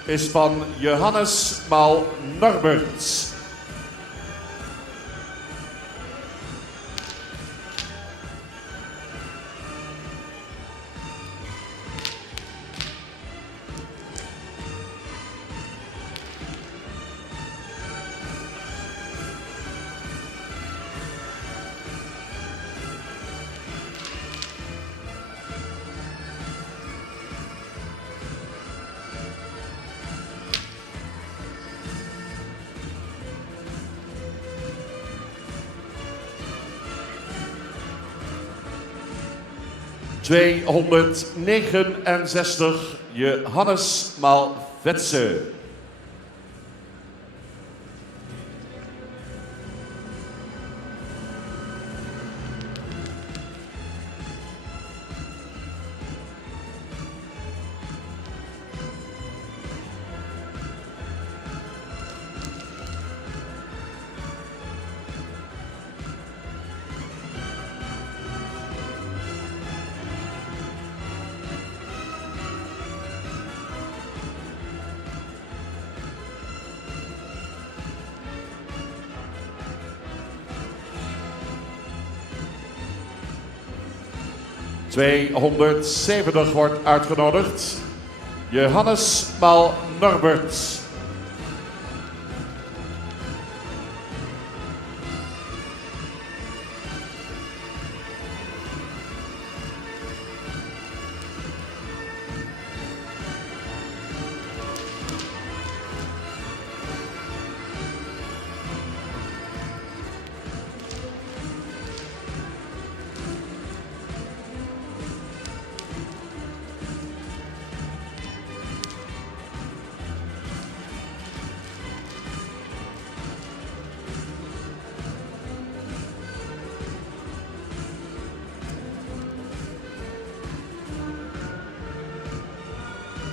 is van Johannes Maal-Norberts. ...269, Johannes Maal-Vetsen. 270 wordt uitgenodigd. Johannes Mal Norbert.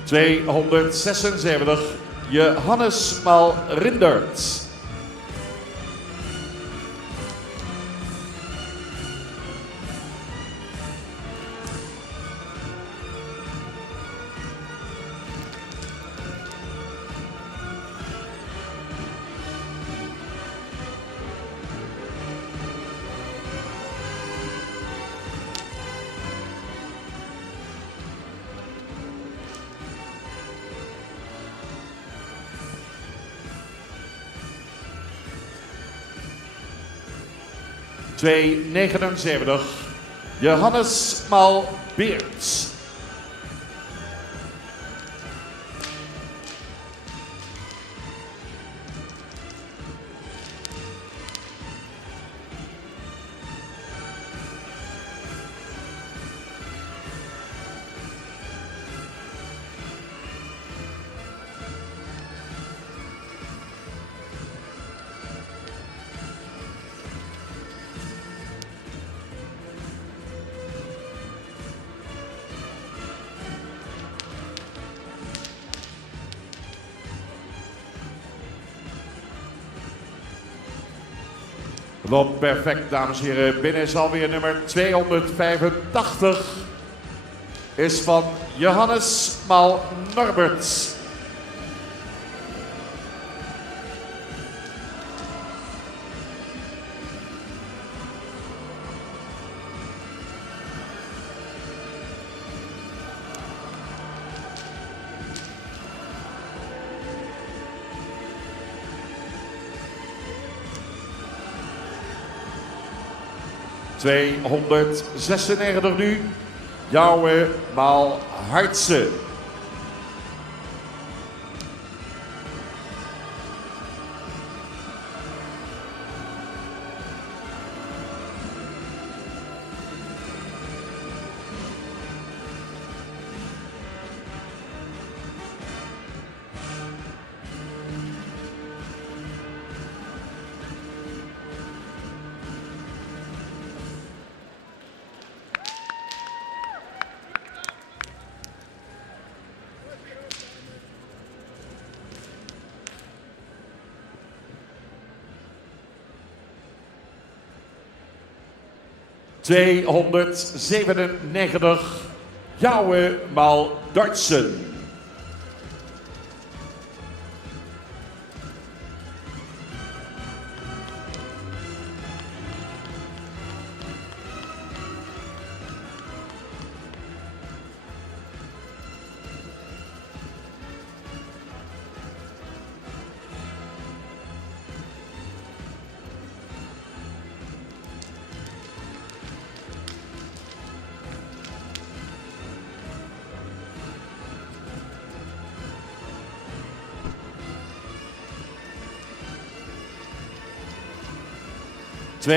...276, Johannes Mal Rindert. ...279, Johannes Mal Beerts. Loopt perfect, dames en heren. Binnen is alweer nummer 285. Is van Johannes Mal Norbert. ...296 nu, Jouwe Mal Hartse. ...297, Jouwe Mal Dartsen. ...299,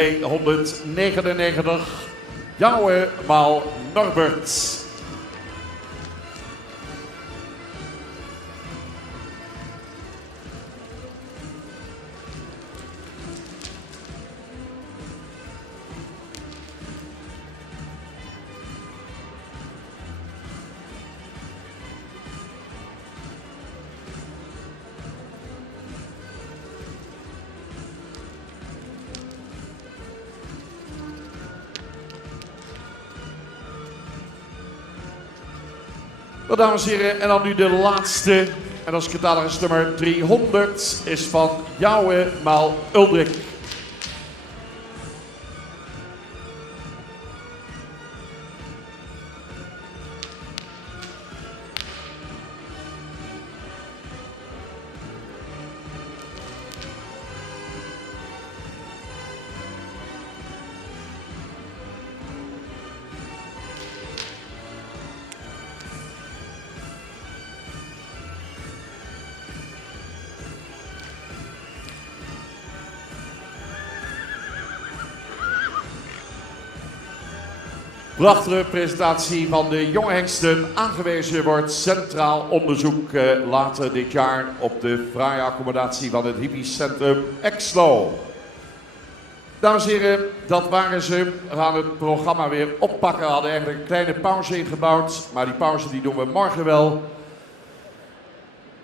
Jouwe Mal Norbert. Wel, dames en heren, en dan nu de laatste. En dat is catalogus nummer 300, is van Jouwe Mal Uldrik. Prachtige presentatie van de jonge hengsten. Aangewezen wordt centraal onderzoek later dit jaar op de fraaie accommodatie van het hippiecentrum Exlo. Dames en heren, dat waren ze. We gaan het programma weer oppakken. We hadden eigenlijk een kleine pauze ingebouwd, maar die pauze die doen we morgen wel.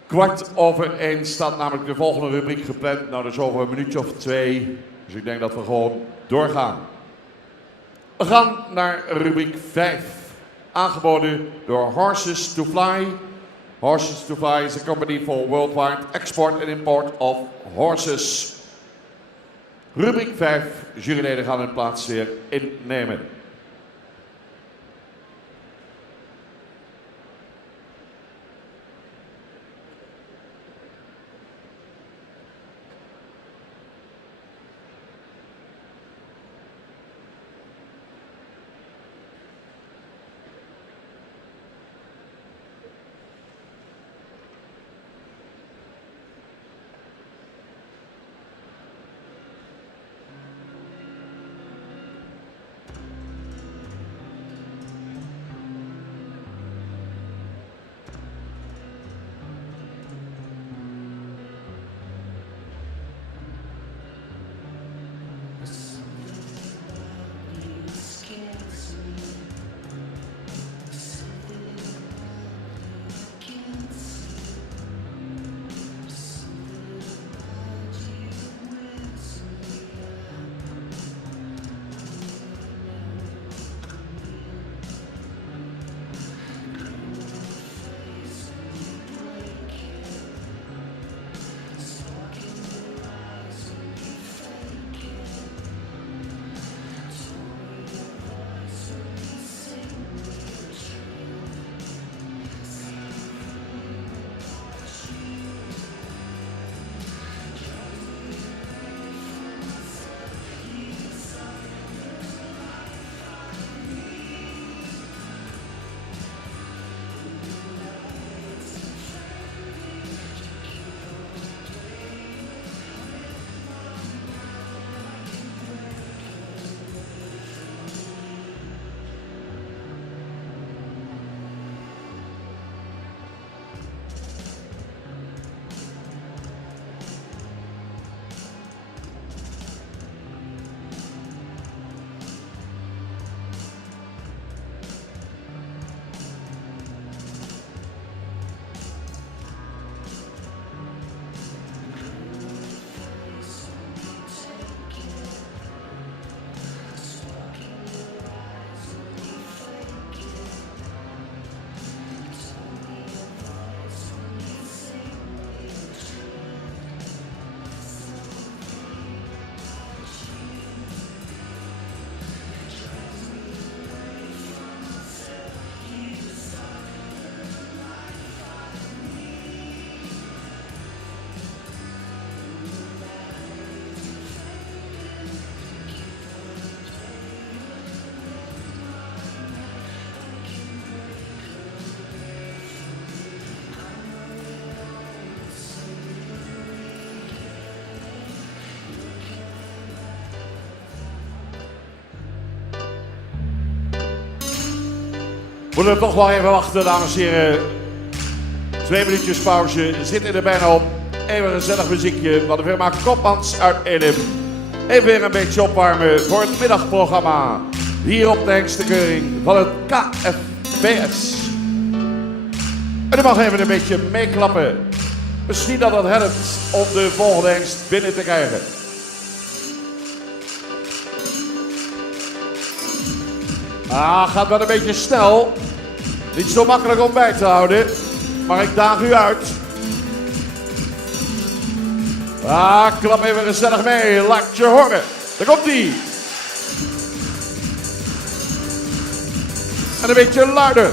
1:15 staat namelijk de volgende rubriek gepland. Nou, dat is over een minuutje of 2. Dus ik denk dat we gewoon doorgaan. We gaan naar rubriek 5. Aangeboden door Horses to Fly. Horses to Fly is a company for worldwide export and import of horses. Rubriek 5. Juryleden gaan hun plaats weer innemen. We moeten toch wel even wachten, dames en heren. 2 minuutjes pauze, zitten er bijna op. Even een gezellig muziekje van de firma Kopmans uit Elim. Even weer een beetje opwarmen voor het middagprogramma. Hier op de Hengstenkeuring van het KFPS. En u mag even een beetje meeklappen. Misschien dat het helpt om de volgende hengst binnen te krijgen. Gaat wel een beetje snel. Niet zo makkelijk om bij te houden. Maar ik daag u uit. Klap even gezellig mee. Laat je horen. Daar komt ie. En een beetje luider.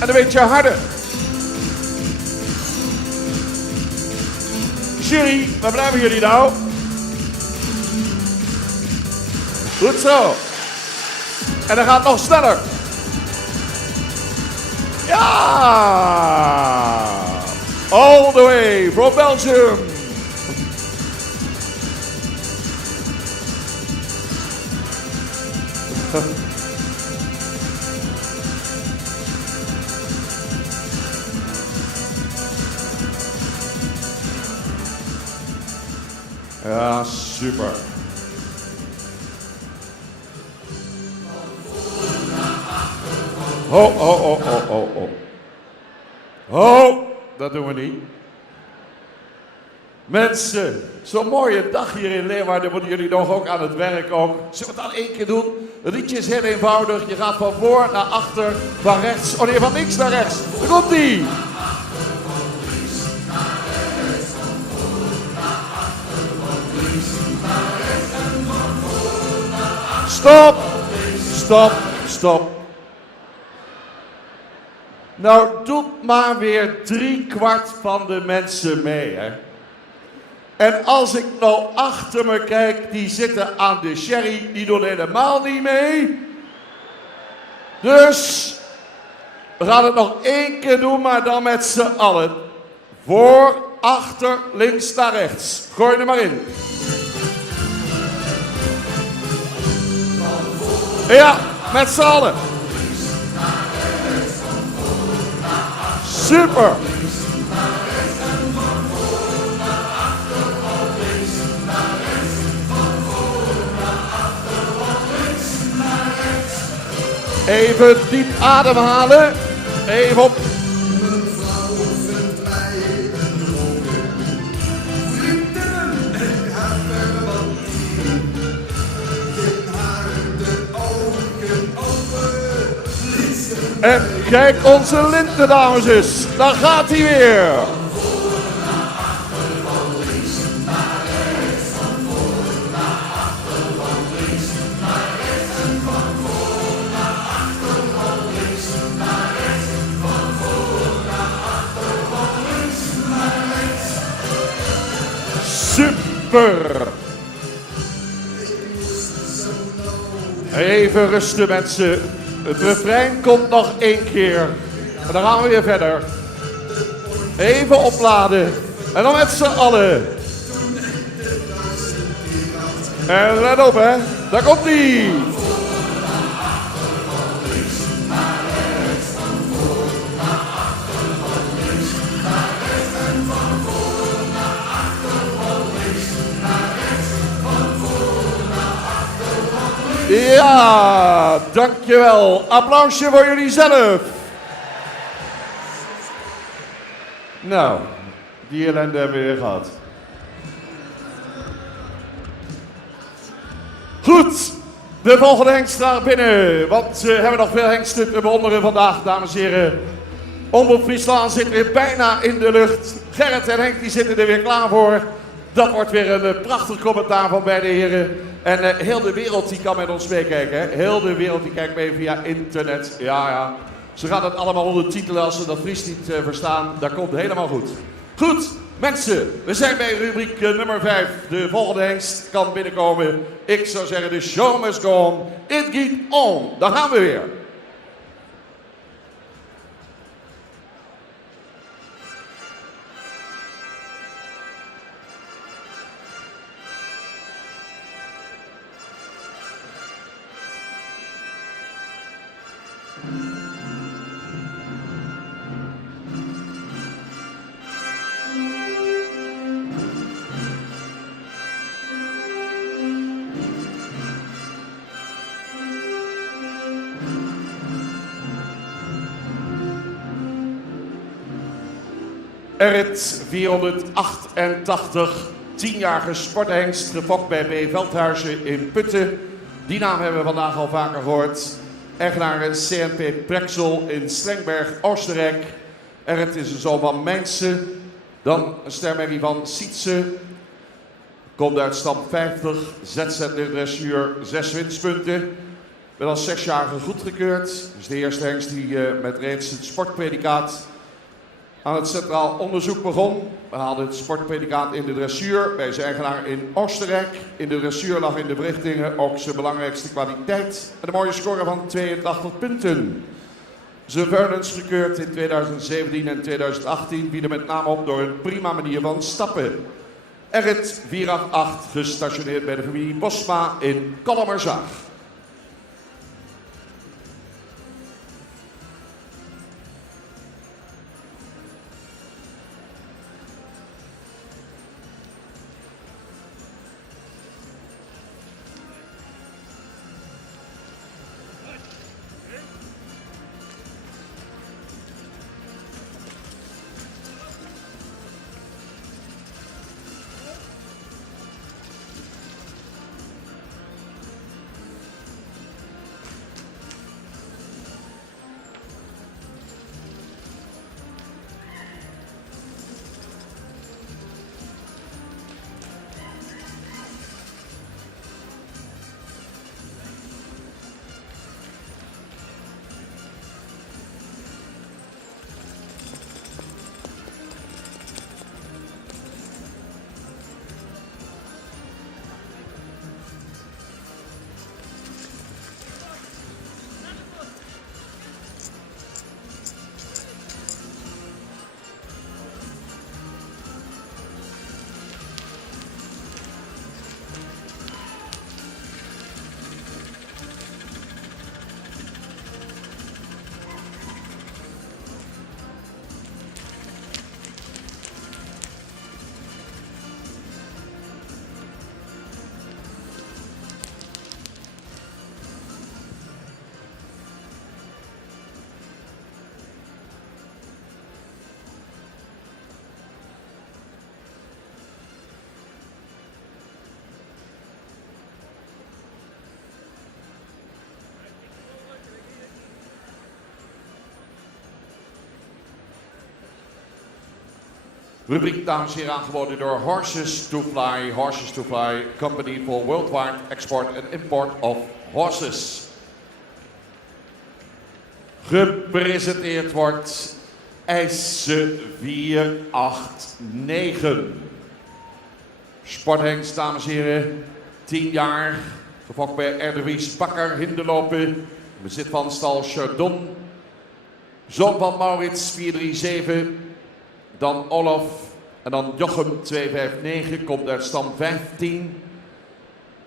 En een beetje harder. Jury, waar blijven jullie nou? Goed zo. En dan gaat het nog sneller. Ja! All the way from Belgium. Ja, super. Ho, ho, ho, ho, ho, ho. Ho, dat doen we niet. Mensen, zo'n mooie dag hier in Leeuwarden moeten jullie nog ook aan het werk ook. Zullen we het dan 1 keer doen? Het liedje is heel eenvoudig. Je gaat van voor naar achter, van rechts. Oh nee, van links naar rechts. Daar komt ie. Stop, stop, stop. Nou, doet maar weer 3/4 van de mensen mee, hè. En als ik nou achter me kijk, die zitten aan de sherry, die doen helemaal niet mee. Dus, we gaan het nog 1 keer doen, maar dan met z'n allen. Voor, achter, links naar rechts. Gooi er maar in. Ja, met z'n allen. Super. Even diep ademhalen. Even op. En kijk onze linten, dames en heren. Daar gaat hij weer. Super. Even rusten, mensen. Het refrein komt nog 1 keer. En dan gaan we weer verder. Even opladen. En dan met z'n allen. En let op, hè. Daar komt ie. Ja, dankjewel. Applausje voor jullie zelf. Nou, die ellende hebben we weer gehad. Goed, de volgende hengst naar binnen. Want we hebben nog veel hengsten te bewonderen vandaag, dames en heren. Omroep Friesland zit weer bijna in de lucht. Gerrit en Henk die zitten er weer klaar voor. Dat wordt weer een prachtig commentaar van beide heren. En heel de wereld die kan met ons meekijken. Hè? Heel de wereld die kijkt mee via internet. Ja, ja. Ze gaan het allemaal ondertitelen als ze dat Fries niet verstaan. Dat komt helemaal goed. Goed, mensen. We zijn bij rubriek nummer 5. De volgende hengst kan binnenkomen. Ik zou zeggen, de show must go on. It geht on. Daar gaan we weer. Rit 488, 10-jarige sporthengst, gefokt bij B. Veldhuizen in Putten. Die naam hebben we vandaag al vaker gehoord. Eigenaar CNP Prexel in Strengberg, Oostenrijk. Rit is een zoon van Mijnse. Dan een stermerrie van Sietse. Komt uit stam 50, ZZ-dressuur 6 winstpunten. Werd als 6-jarige goedgekeurd. Dus de eerste hengst die met reeds het sportpredicaat aan het Centraal Onderzoek begon. We haalden het sportpredicaat in de dressuur bij zijn eigenaar in Oostenrijk. In de dressuur lag in de berichtingen ook zijn belangrijkste kwaliteit. Met een mooie score van 82 punten. Zijn veulens gekeurd in 2017 en 2018 bieden met name op door een prima manier van stappen. Rit 488 gestationeerd bij de familie Bosma in Kolmerzaag. Rubriek, dames en heren, aangeboden door Horses to Fly, Company for Worldwide Export and Import of Horses. Gepresenteerd wordt IJsse 489. Sporthengst, dames en heren, 10 jaar, gefokt bij Erdewies Bakker, Hinderlopen, bezit van stal Chardon. Zoon van Maurits 437, dan Olaf en dan Jochem 259, komt uit stam 15.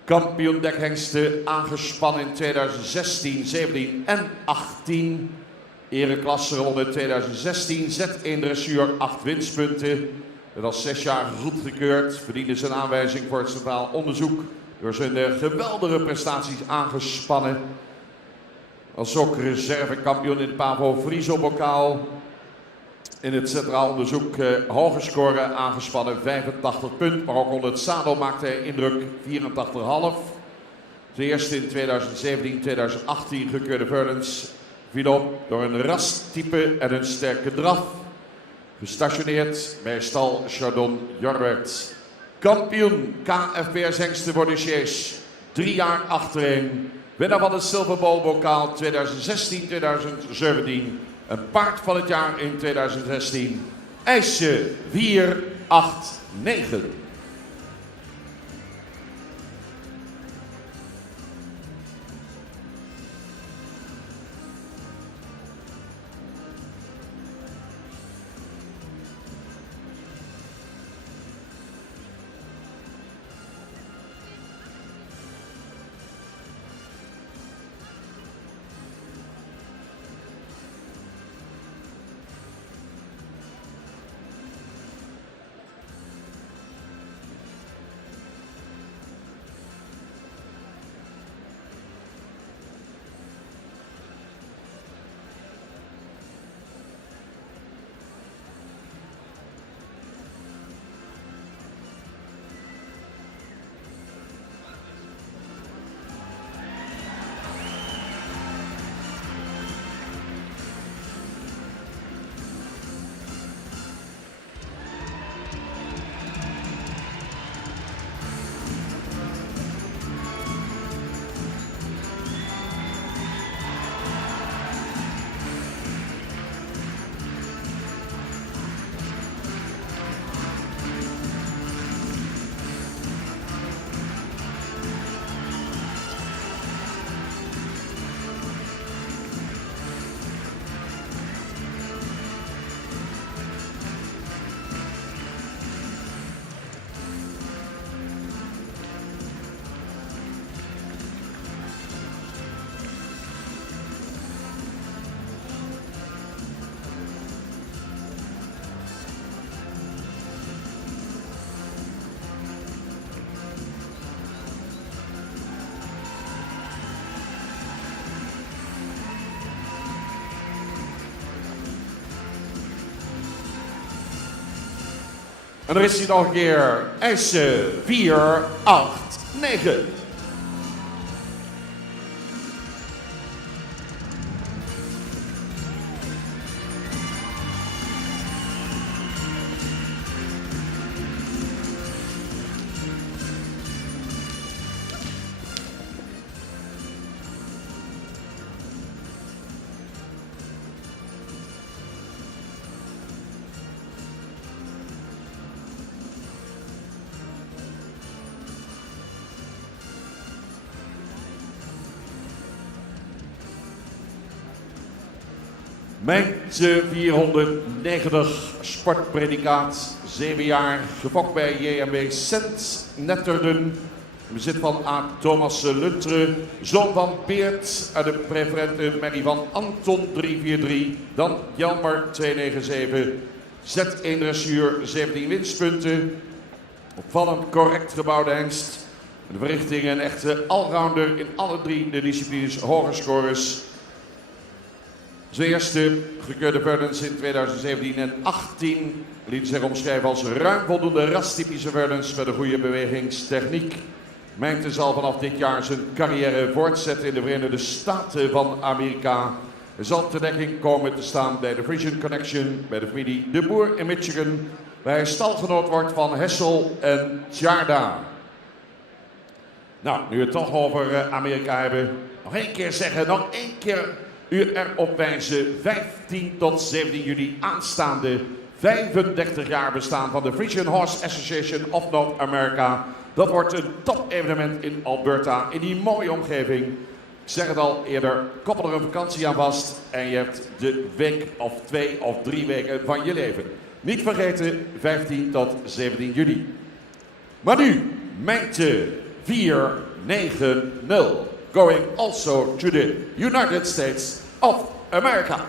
Kampioen dekhengsten, aangespannen in 2016, 17 en 18. Ereklasse ronde 2016, Z1 dressuur, 8 winstpunten. Dat was 6 jaar goedgekeurd, verdiende zijn aanwijzing voor het centraal onderzoek. Door zijn geweldige prestaties aangespannen. Als ook reservekampioen in de Pavo Frieso-bokaal. In het centraal onderzoek hoge score aangespannen, 85 punten. Maar ook onder het zadel maakte hij indruk, 84,5. Zijn eerste in 2017, 2018 gekeurde Verdens viel op door een rastype en een sterke draf. Gestationeerd bij stal Chardon Jorwert. Kampioen KFPS hengsten voor de Sjees, 3 jaar achtereen. Winnaar van het Silver Bowl bokaal 2016-2017. Een paard van het jaar in 2016. IJsse 489. En er is hij nog een keer. IJsse 489. Mijntje 490, sportpredicaat, 7 jaar, gefokt bij JMW Sent Netterden. Bezit van A. Thomas Luntre, zoon van Peert uit de preferente merrie van Anton 343, dan Jelmer 297, Z1 dressuur, 17 winstpunten. Opvallend correct gebouwde hengst. De verrichting een echte allrounder in alle 3 de disciplines hoge scores. Zijn eerste gekeurde Verdens in 2017 en 2018 liet zich omschrijven als ruim voldoende rastypische Verdens met een goede bewegingstechniek. Mijntje zal vanaf dit jaar zijn carrière voortzetten in de Verenigde Staten van Amerika. Hij zal ter dekking komen te staan bij de Frisian Connection, bij de familie De Boer in Michigan. waar hij stalgenoot wordt van Hessel en Tjarda. Nou, nu we het toch over Amerika hebben, nog één keer zeggen, nog één keer u erop wijzen. 15 tot 17 juli aanstaande 35 jaar bestaan van de Frisian Horse Association of North America. Dat wordt een top evenement in Alberta, in die mooie omgeving. Ik zeg het al eerder, koppel er een vakantie aan vast en je hebt de week of 2 of 3 weken van je leven. Niet vergeten, 15 tot 17 juli. Maar nu, Mengte 490, going also to the United States of America.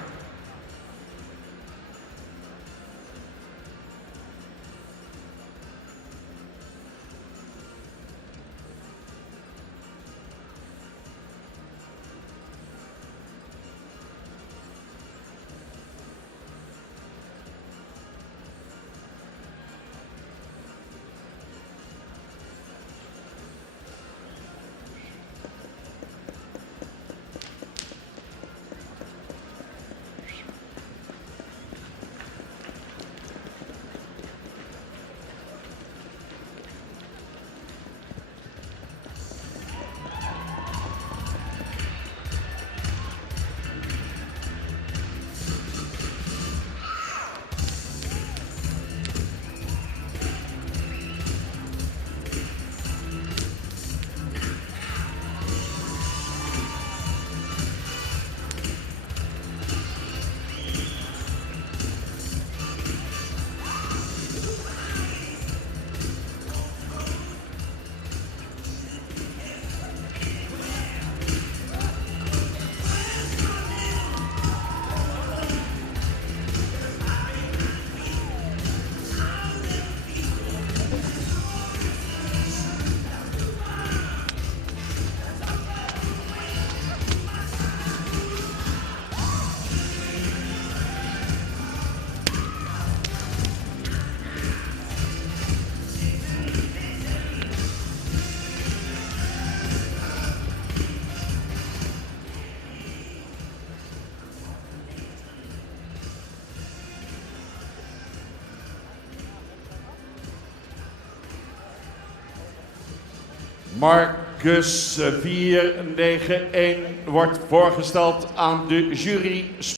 Marcus 491 wordt voorgesteld aan de jury.